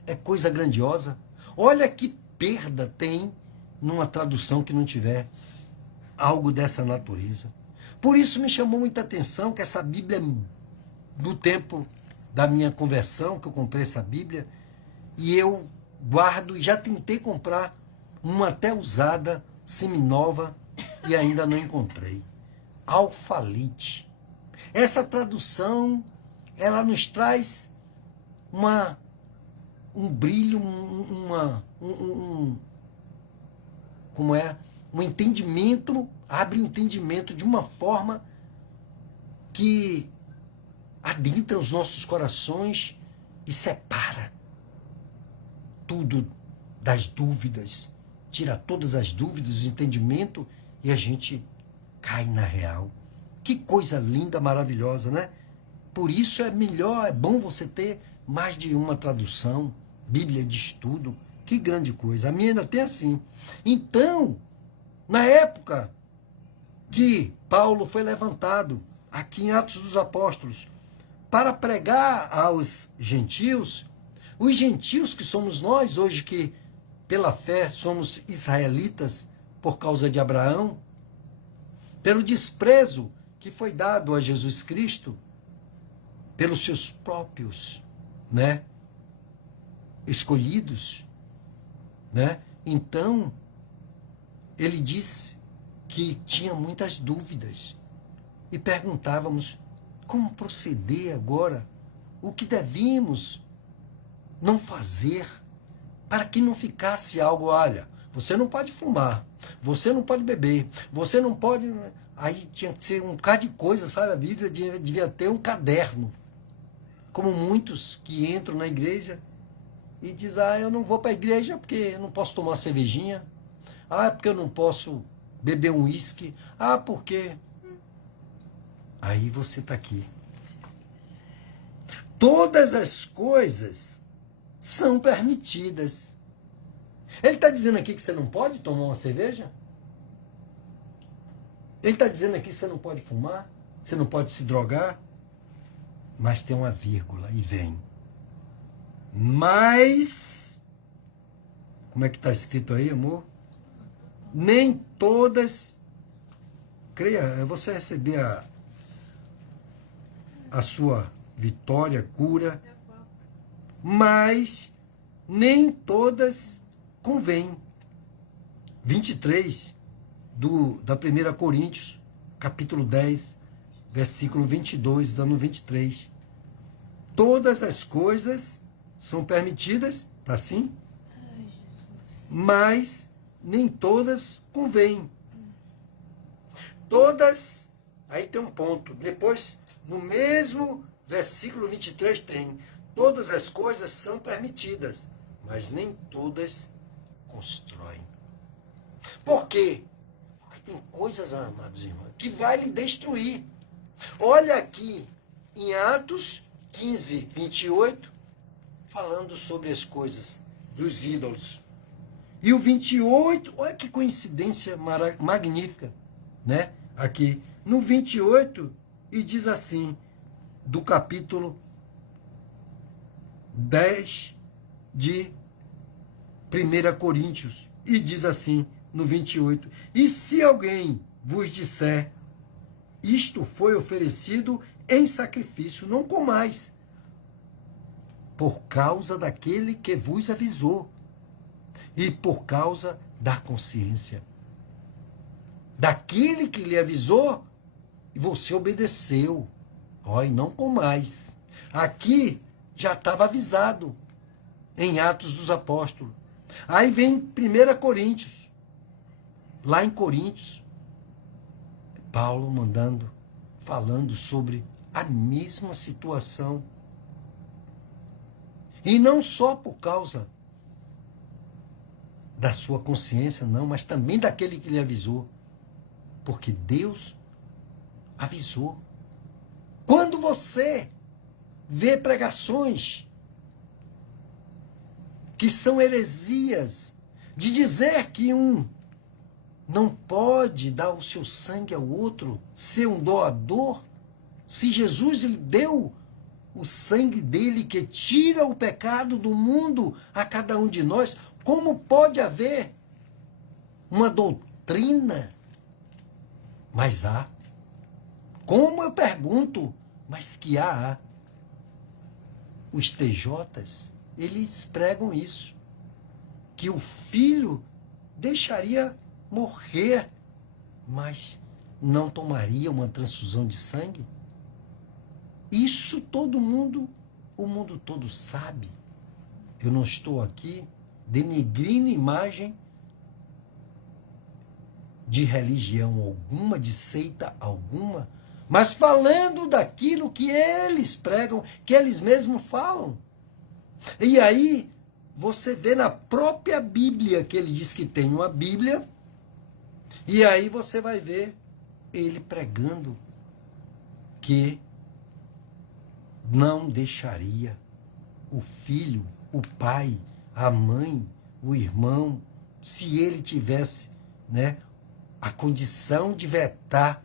é coisa grandiosa? Olha que perda tem numa tradução que não tiver algo dessa natureza. Por isso me chamou muita atenção que essa Bíblia, no tempo da minha conversão, que eu comprei essa Bíblia, e eu guardo, e já tentei comprar uma até usada, seminova, e ainda não encontrei. Alfalite. Essa tradução, ela nos traz um brilho, como é? Um entendimento, abre o entendimento de uma forma que adentra os nossos corações e separa tudo das dúvidas, tira todas as dúvidas, o entendimento, e a gente cai na real. Que coisa linda, maravilhosa, né? Por isso é melhor, é bom você ter mais de uma tradução, Bíblia de estudo. Que grande coisa. A minha ainda tem assim. Então, na época que Paulo foi levantado, aqui em Atos dos Apóstolos, para pregar aos gentios, os gentios que somos nós, hoje que pela fé somos israelitas por causa de Abraão, pelo desprezo que foi dado a Jesus Cristo, pelos seus próprios, né, escolhidos, né? Então, ele disse que tinha muitas dúvidas e perguntávamos como proceder agora, o que devíamos não fazer para que não ficasse algo, olha, você não pode fumar, você não pode beber, você não pode... Aí tinha que ser um bocado de coisa, sabe? A Bíblia devia ter um caderno, como muitos que entram na igreja e dizem, eu não vou para a igreja porque eu não posso tomar uma cervejinha, porque eu não posso beber um uísque, porque... Aí você está aqui. Todas as coisas são permitidas. Ele está dizendo aqui que você não pode tomar uma cerveja? Ele está dizendo aqui que você não pode fumar? Você não pode se drogar? Mas tem uma vírgula e vem. Mas, como é que está escrito aí, amor? Nem todas, creia, é você receber a sua vitória, cura, mas nem todas convêm. 23 da 1 Coríntios, capítulo 10, versículo 22, dando 23. Todas as coisas são permitidas, tá assim? Mas nem todas convêm. Todas, aí tem um ponto. Depois, no mesmo versículo 23 tem, todas as coisas são permitidas, mas nem todas constroem. Por quê? Porque tem coisas, amados irmãos, que vai lhe destruir. Olha aqui em Atos 15, 28, falando sobre as coisas dos ídolos. E o 28, olha que coincidência magnífica, né? Aqui no 28, e diz assim, do capítulo 10 de 1 Coríntios, e diz assim, no 28, e se alguém vos disser, isto foi oferecido em sacrifício, não comais, por causa daquele que vos avisou, e por causa da consciência. Daquele que lhe avisou, e você obedeceu. Ó, e não comais. Aqui já estava avisado, em Atos dos Apóstolos. Aí vem 1 Coríntios. Lá em Coríntios, Paulo falando sobre a mesma situação. E não só por causa da sua consciência, não, mas também daquele que lhe avisou. Porque Deus avisou. Quando você vê pregações que são heresias, de dizer que um não pode dar o seu sangue ao outro, ser um doador, se Jesus lhe deu o sangue dele que tira o pecado do mundo a cada um de nós, como pode haver uma doutrina? Mas há. Como eu pergunto, mas que há. Os TJs, eles pregam isso, que o filho deixaria morrer, mas não tomaria uma transfusão de sangue? Isso todo mundo, o mundo todo sabe. Eu não estou aqui denegrindo imagem de religião alguma, de seita alguma, mas falando daquilo que eles pregam, que eles mesmos falam. E aí você vê na própria Bíblia, que ele diz que tem uma Bíblia, e aí você vai ver ele pregando que não deixaria o filho, o pai, a mãe, o irmão, se ele tivesse, né, a condição de vetar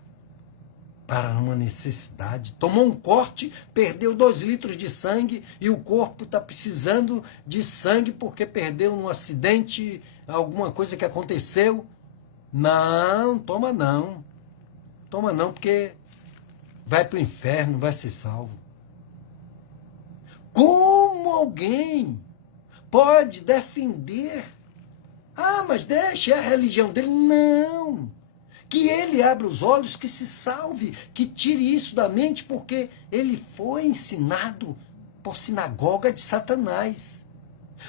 para uma necessidade. Tomou um corte, perdeu 2 litros de sangue e o corpo está precisando de sangue porque perdeu num acidente, alguma coisa que aconteceu. Não, toma não. Toma não, porque vai para o inferno, vai ser salvo. Como alguém pode defender? Ah, mas deixa, é a religião dele. Não. Que ele abra os olhos, que se salve, que tire isso da mente, porque ele foi ensinado por sinagoga de Satanás.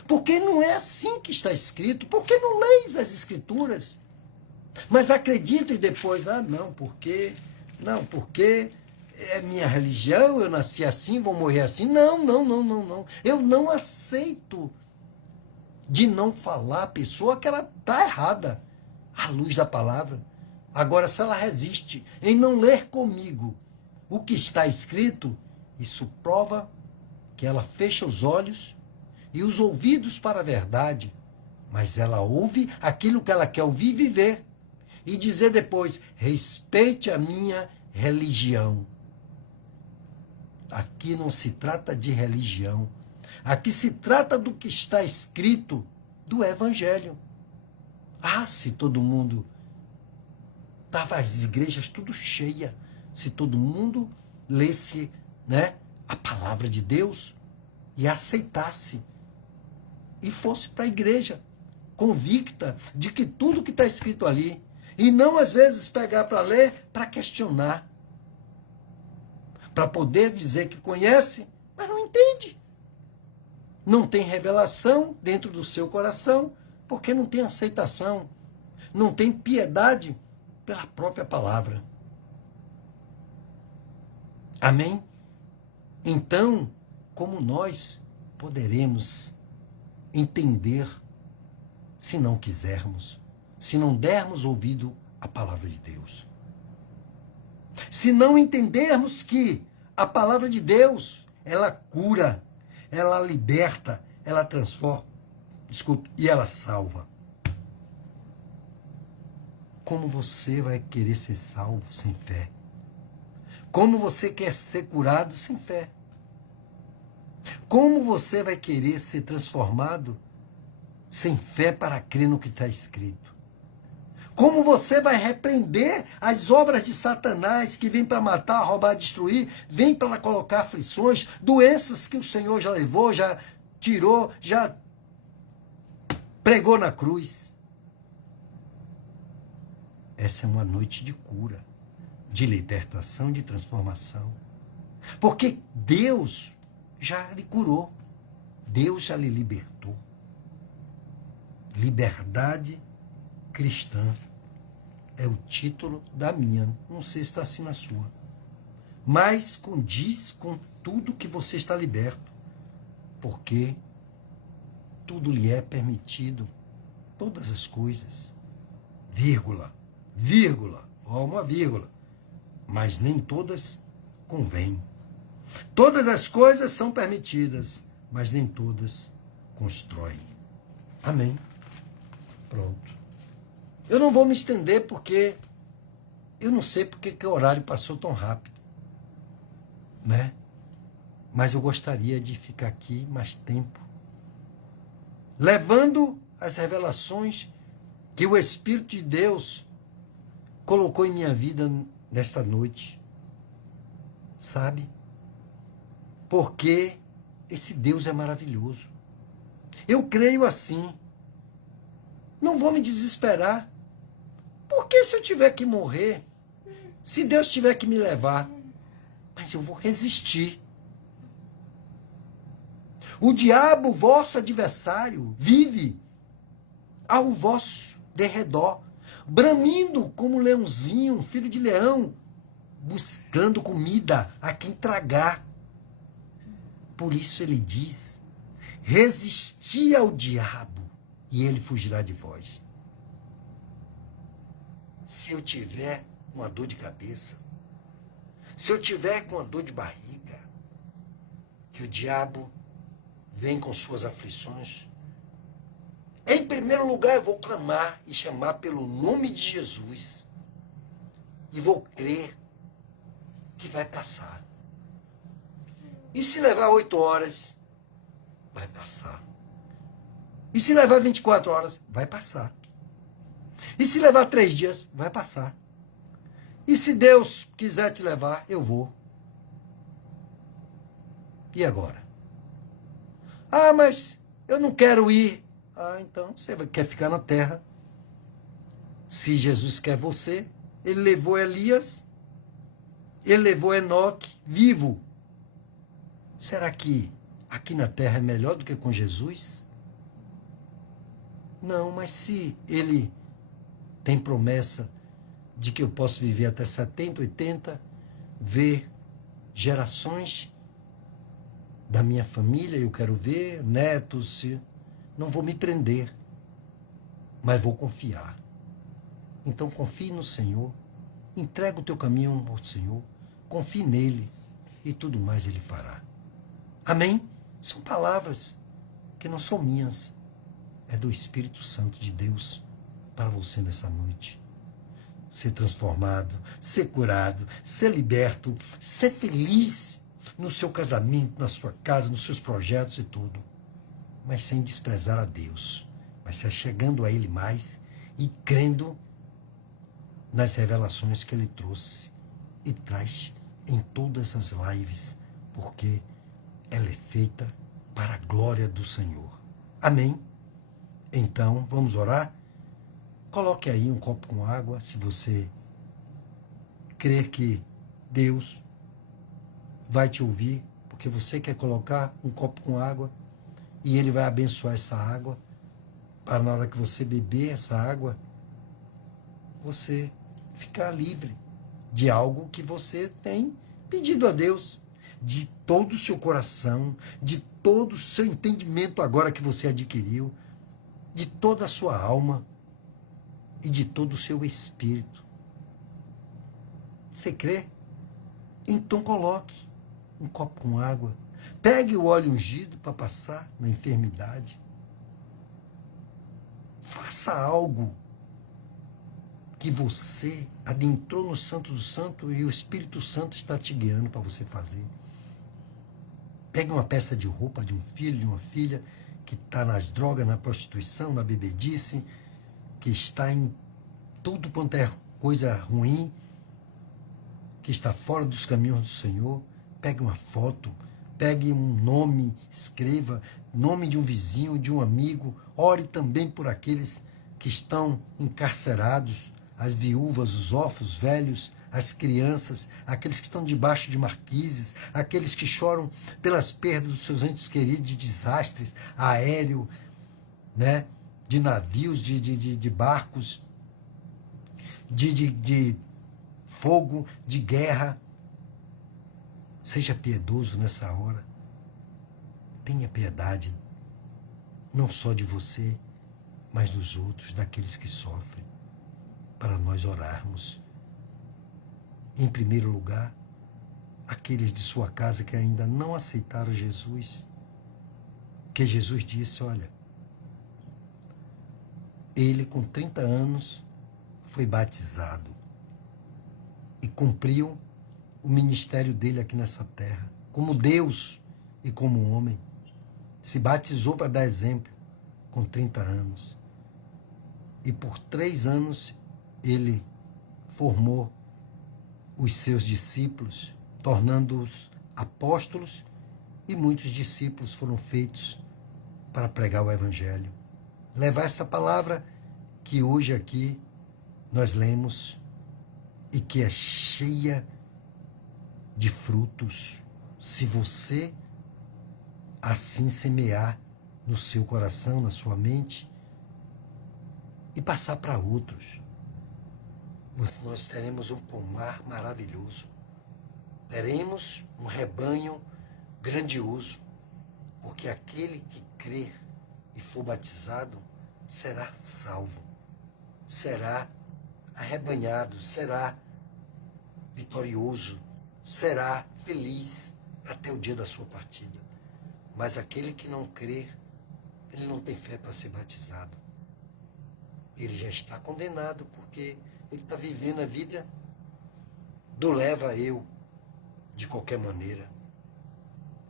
Porque não é assim que está escrito. Por que não leis as escrituras? Mas acredito e depois, porque é minha religião, eu nasci assim, vou morrer assim. Não. Eu não aceito de não falar a pessoa que ela está errada à luz da palavra. Agora, se ela resiste em não ler comigo o que está escrito, isso prova que ela fecha os olhos e os ouvidos para a verdade, mas ela ouve aquilo que ela quer ouvir e viver, e dizer depois, respeite a minha religião. Aqui não se trata de religião. Aqui se trata do que está escrito do Evangelho. Ah, se todo mundo... Estava as igrejas tudo cheia. Se todo mundo lesse, né, a palavra de Deus e aceitasse e fosse para a igreja, convicta de que tudo que está escrito ali, e não às vezes pegar para ler, para questionar, para poder dizer que conhece, mas não entende. Não tem revelação dentro do seu coração, porque não tem aceitação, não tem piedade pela própria palavra. Amém? Então, como nós poderemos entender se não quisermos, se não dermos ouvido à palavra de Deus? Se não entendermos que a palavra de Deus, ela cura, ela liberta, ela transforma, e ela salva. Como você vai querer ser salvo sem fé? Como você quer ser curado sem fé? Como você vai querer ser transformado sem fé para crer no que está escrito? Como você vai repreender as obras de Satanás que vem para matar, roubar, destruir, vem para colocar aflições, doenças que o Senhor já levou, já tirou, já pregou na cruz? Essa é uma noite de cura, de libertação, de transformação. Porque Deus já lhe curou. Deus já lhe libertou. Liberdade cristã é o título da minha. Não sei se está assim na sua. Mas condiz com tudo que você está liberto. Porque tudo lhe é permitido. Todas as coisas. Vírgula. Vírgula. Ó, uma vírgula. Mas nem todas convêm. Todas as coisas são permitidas, mas nem todas constroem. Amém. Pronto. Eu não vou me estender porque eu não sei porque que o horário passou tão rápido, né? Mas eu gostaria de ficar aqui mais tempo, levando as revelações que o Espírito de Deus colocou em minha vida nesta noite, sabe? Porque esse Deus é maravilhoso. Eu creio assim. Não vou me desesperar. Porque se eu tiver que morrer, se Deus tiver que me levar, mas eu vou resistir. O diabo, vosso adversário, vive ao vosso derredor, bramindo como um leãozinho, um filho de leão, buscando comida a quem tragar. Por isso ele diz: resisti ao diabo e ele fugirá de vós. Se eu tiver uma dor de cabeça, se eu tiver com uma dor de barriga, que o diabo vem com suas aflições, em primeiro lugar eu vou clamar e chamar pelo nome de Jesus e vou crer que vai passar. E se levar 8 horas, vai passar. E se levar 24 horas, vai passar. E se levar 3 dias, vai passar. E se Deus quiser te levar, eu vou. E agora? Ah, mas eu não quero ir. Ah, então você quer ficar na terra. Se Jesus quer você, ele levou Elias, ele levou Enoque vivo. Será que aqui na terra é melhor do que com Jesus? Não, mas se ele tem promessa de que eu posso viver até 70, 80, ver gerações da minha família, eu quero ver, netos, não vou me prender, mas vou confiar. Então confie no Senhor, entrega o teu caminho ao Senhor, confie nele e tudo mais ele fará. Amém? São palavras que não são minhas, é do Espírito Santo de Deus para você nessa noite. Ser transformado, ser curado, ser liberto, ser feliz, no seu casamento, na sua casa, nos seus projetos e tudo. Mas sem desprezar a Deus, mas se chegando a Ele mais e crendo nas revelações que Ele trouxe e traz em todas as lives, porque ela é feita para a glória do Senhor. Amém? Então, vamos orar? Coloque aí um copo com água, se você crer que Deus vai te ouvir, porque você quer colocar um copo com água e Ele vai abençoar essa água, para na hora que você beber essa água, você ficar livre de algo que você tem pedido a Deus, de todo o seu coração, de todo o seu entendimento agora que você adquiriu, de toda a sua alma e de todo o seu espírito. Você crê? Então coloque um copo com água, pegue o óleo ungido para passar na enfermidade. Faça algo que você adentrou no Santo do Santo e o Espírito Santo está te guiando para você fazer. Pegue uma peça de roupa de um filho, de uma filha que está nas drogas, na prostituição, na bebedice, que está em tudo quanto é coisa ruim, que está fora dos caminhos do Senhor. Pegue uma foto, pegue um nome, escreva nome de um vizinho, de um amigo. Ore também por aqueles que estão encarcerados, as viúvas, os órfãos, velhos, as crianças, aqueles que estão debaixo de marquises, aqueles que choram pelas perdas dos seus entes queridos, de desastres aéreo, né? De navios, de barcos, de fogo, de guerra. Seja piedoso nessa hora. Tenha piedade, não só de você, mas dos outros, daqueles que sofrem, para nós orarmos. Em primeiro lugar, aqueles de sua casa que ainda não aceitaram Jesus, que Jesus disse, olha, ele com 30 anos foi batizado e cumpriu o ministério dele aqui nessa terra, como Deus e como homem. Se batizou para dar exemplo com 30 anos. E por 3 anos ele formou os seus discípulos, tornando-os apóstolos, e muitos discípulos foram feitos para pregar o Evangelho. Levar essa palavra que hoje aqui nós lemos e que é cheia de frutos, se você assim semear no seu coração, na sua mente, e passar para outros. Nós teremos um pomar maravilhoso. Teremos um rebanho grandioso, porque aquele que crer e for batizado será salvo, será arrebanhado, será vitorioso, será feliz até o dia da sua partida. Mas aquele que não crer, ele não tem fé para ser batizado. Ele já está condenado, porque ele está vivendo a vida do leva eu, de qualquer maneira.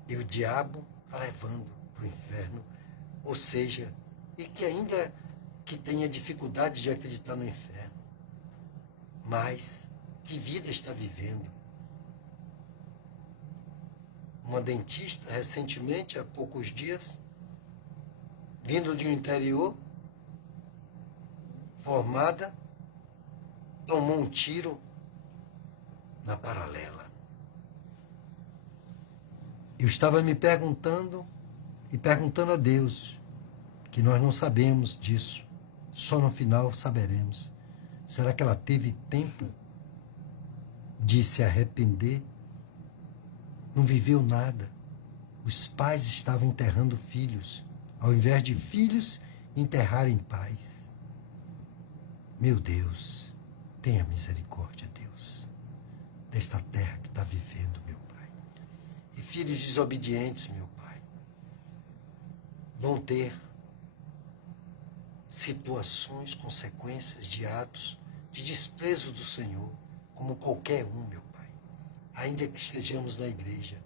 E o diabo está levando para o inferno. Ou seja, e que ainda que tenha dificuldade de acreditar no inferno, mas que vida está vivendo. Uma dentista, recentemente, há poucos dias, vindo de um interior, formada, tomou um tiro na paralela. Eu estava me perguntando e perguntando a Deus, que nós não sabemos disso, só no final saberemos. Será que ela teve tempo de se arrepender? Não viveu nada. Os pais estavam enterrando filhos, ao invés de filhos enterrarem pais. Meu Deus, tenha misericórdia, Deus, desta terra que está vivendo, meu Pai. E filhos desobedientes, meu Pai, vão ter situações, consequências de atos de desprezo do Senhor, como qualquer um, meu Pai. Ainda que estejamos na igreja,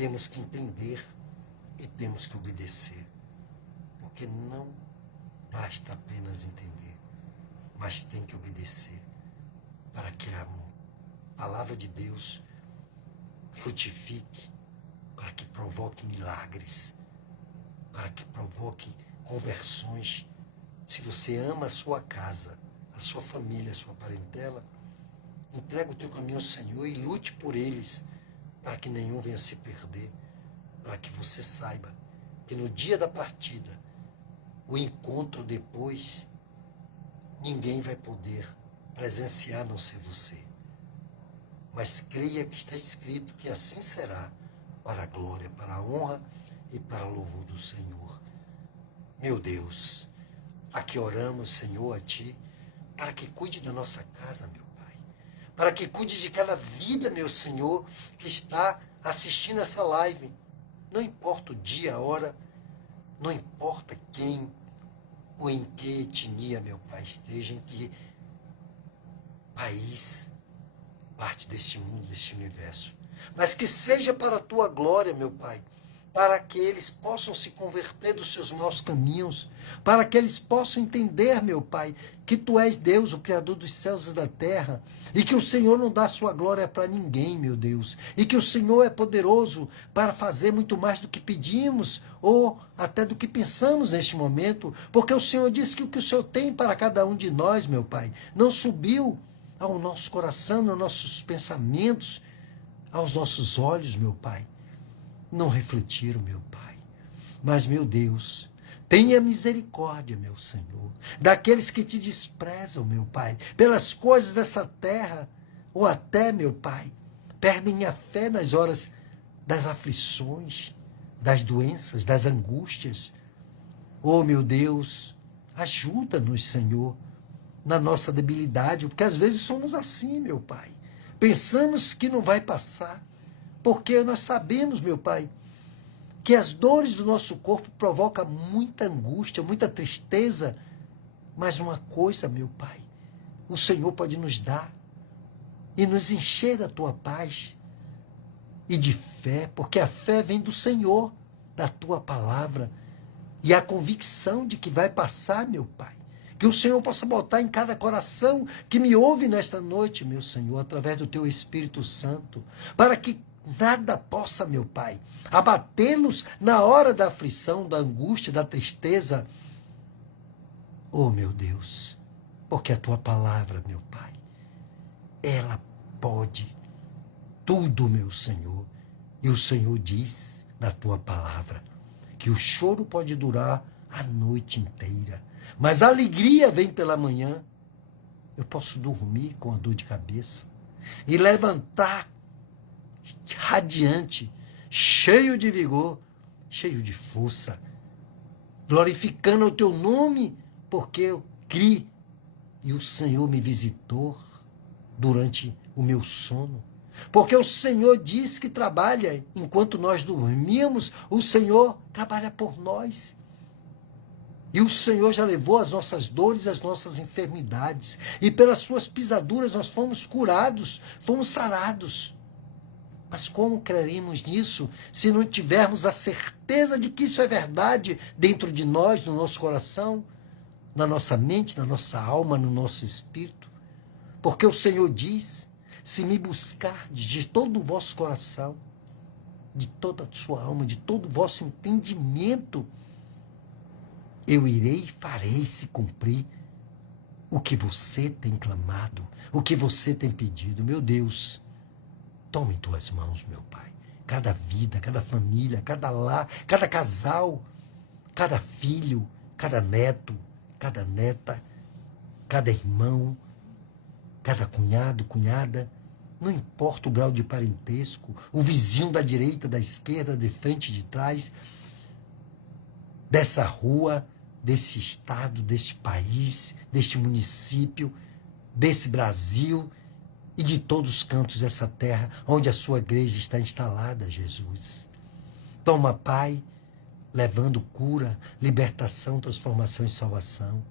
temos que entender e temos que obedecer. Porque não basta apenas entender, mas tem que obedecer para que a palavra de Deus frutifique, para que provoque milagres, para que provoque conversões. Se você ama a sua casa, a sua família, a sua parentela, entrega o teu caminho ao Senhor e lute por eles, para que nenhum venha se perder, para que você saiba que no dia da partida, o encontro depois, ninguém vai poder presenciar a não ser você. Mas creia que está escrito que assim será, para a glória, para a honra e para o louvor do Senhor. Meu Deus, aqui oramos, Senhor, a Ti, para que cuide da nossa casa, meu Pai. Para que cuide de cada vida, meu Senhor, que está assistindo essa live. Não importa o dia, a hora, não importa quem ou em que etnia, meu Pai, esteja, em que país, parte deste mundo, deste universo. Mas que seja para a Tua glória, meu Pai, para que eles possam se converter dos seus maus caminhos, para que eles possam entender, meu Pai, que Tu és Deus, o Criador dos céus e da terra, e que o Senhor não dá sua glória para ninguém, meu Deus, e que o Senhor é poderoso para fazer muito mais do que pedimos, ou até do que pensamos neste momento, porque o Senhor disse que o que o Senhor tem para cada um de nós, meu Pai, não subiu ao nosso coração, aos nossos pensamentos, aos nossos olhos, meu Pai. Não refletiram, meu Pai. Mas, meu Deus, tenha misericórdia, meu Senhor, daqueles que te desprezam, meu Pai, pelas coisas dessa terra, ou até, meu Pai, perdem a fé nas horas das aflições, das doenças, das angústias. Oh, meu Deus, ajuda-nos, Senhor, na nossa debilidade, porque às vezes somos assim, meu Pai. Pensamos que não vai passar, porque nós sabemos, meu Pai, que as dores do nosso corpo provocam muita angústia, muita tristeza, mas uma coisa, meu Pai, o Senhor pode nos dar e nos encher da Tua paz e de fé, porque a fé vem do Senhor, da Tua palavra, e a convicção de que vai passar, meu Pai. Que o Senhor possa botar em cada coração que me ouve nesta noite, meu Senhor, através do Teu Espírito Santo, para que nada possa, meu Pai, abatê-los na hora da aflição, da angústia, da tristeza. Oh, meu Deus, porque a Tua palavra, meu Pai, ela pode tudo, meu Senhor. E o Senhor diz na Tua palavra que o choro pode durar a noite inteira, mas a alegria vem pela manhã. Eu posso dormir com a dor de cabeça e levantar radiante, cheio de vigor, cheio de força, glorificando o Teu nome, porque eu criei e o Senhor me visitou durante o meu sono. Porque o Senhor diz que trabalha enquanto nós dormimos, o Senhor trabalha por nós. E o Senhor já levou as nossas dores, as nossas enfermidades. E pelas suas pisaduras nós fomos curados, fomos sarados. Mas como creremos nisso se não tivermos a certeza de que isso é verdade dentro de nós, no nosso coração, na nossa mente, na nossa alma, no nosso espírito? Porque o Senhor diz, se me buscardes de todo o vosso coração, de toda a sua alma, de todo o vosso entendimento, eu irei e farei se cumprir o que você tem clamado, o que você tem pedido. Meu Deus, tome em Tuas mãos, meu Pai, cada vida, cada família, cada lar, cada casal, cada filho, cada neto, cada neta, cada irmão, cada cunhado, cunhada, não importa o grau de parentesco, o vizinho da direita, da esquerda, de frente, de trás, dessa rua, desse estado, deste país, deste município, desse Brasil e de todos os cantos dessa terra onde a Sua igreja está instalada, Jesus. Toma, Pai, levando cura, libertação, transformação e salvação.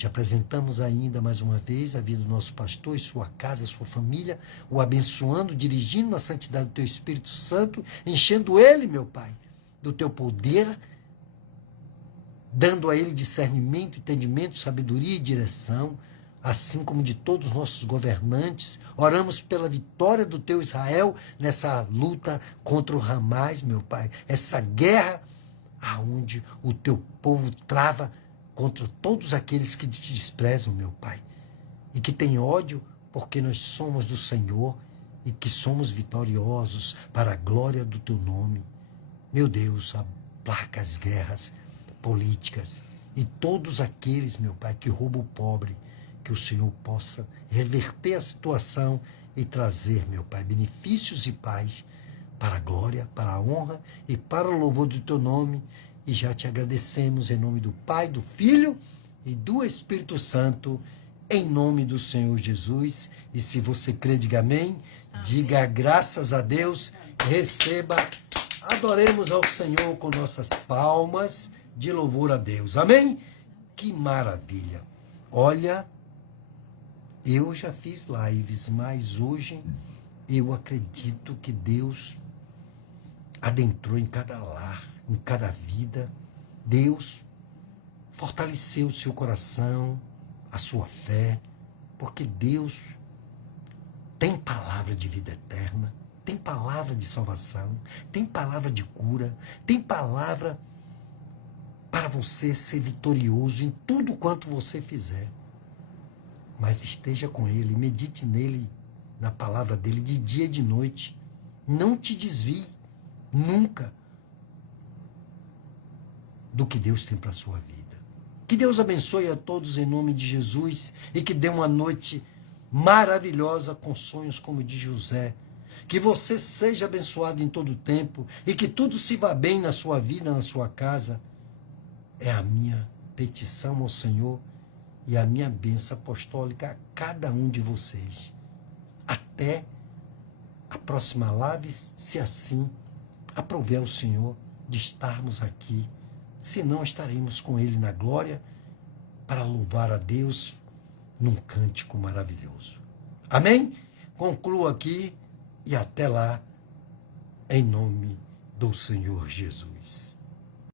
Te apresentamos ainda mais uma vez a vida do nosso pastor e sua casa, sua família, o abençoando, dirigindo na santidade do teu Espírito Santo, enchendo ele, meu Pai, do teu poder, dando a ele discernimento, entendimento, sabedoria e direção, assim como de todos os nossos governantes. Oramos pela vitória do teu Israel nessa luta contra o Hamas, meu Pai, essa guerra aonde o teu povo trava contra todos aqueles que te desprezam, meu Pai, e que têm ódio porque nós somos do Senhor e que somos vitoriosos para a glória do teu nome. Meu Deus, aplaca as guerras políticas e todos aqueles, meu Pai, que roubam o pobre, que o Senhor possa reverter a situação e trazer, meu Pai, benefícios e paz para a glória, para a honra e para o louvor do teu nome. E já te agradecemos em nome do Pai, do Filho e do Espírito Santo, em nome do Senhor Jesus. E se você crê, diga amém. Diga graças a Deus, receba, adoremos ao Senhor com nossas palmas de louvor a Deus. Amém? Que maravilha. Olha, eu já fiz lives, mas hoje eu acredito que Deus adentrou em cada lar, em cada vida. Deus fortaleceu o seu coração, a sua fé, porque Deus tem palavra de vida eterna, tem palavra de salvação, tem palavra de cura, tem palavra para você ser vitorioso em tudo quanto você fizer. Mas esteja com Ele, medite nele, na palavra dele, de dia e de noite. Não te desvie nunca do que Deus tem para a sua vida. Que Deus abençoe a todos em nome de Jesus e que dê uma noite maravilhosa com sonhos como o de José. Que você seja abençoado em todo o tempo e que tudo se vá bem na sua vida, na sua casa. É a minha petição ao Senhor e a minha bênção apostólica a cada um de vocês. Até a próxima live, se assim aprouver o Senhor de estarmos aqui. Se não, estaremos com Ele na glória para louvar a Deus num cântico maravilhoso. Amém? Concluo aqui e até lá, em nome do Senhor Jesus.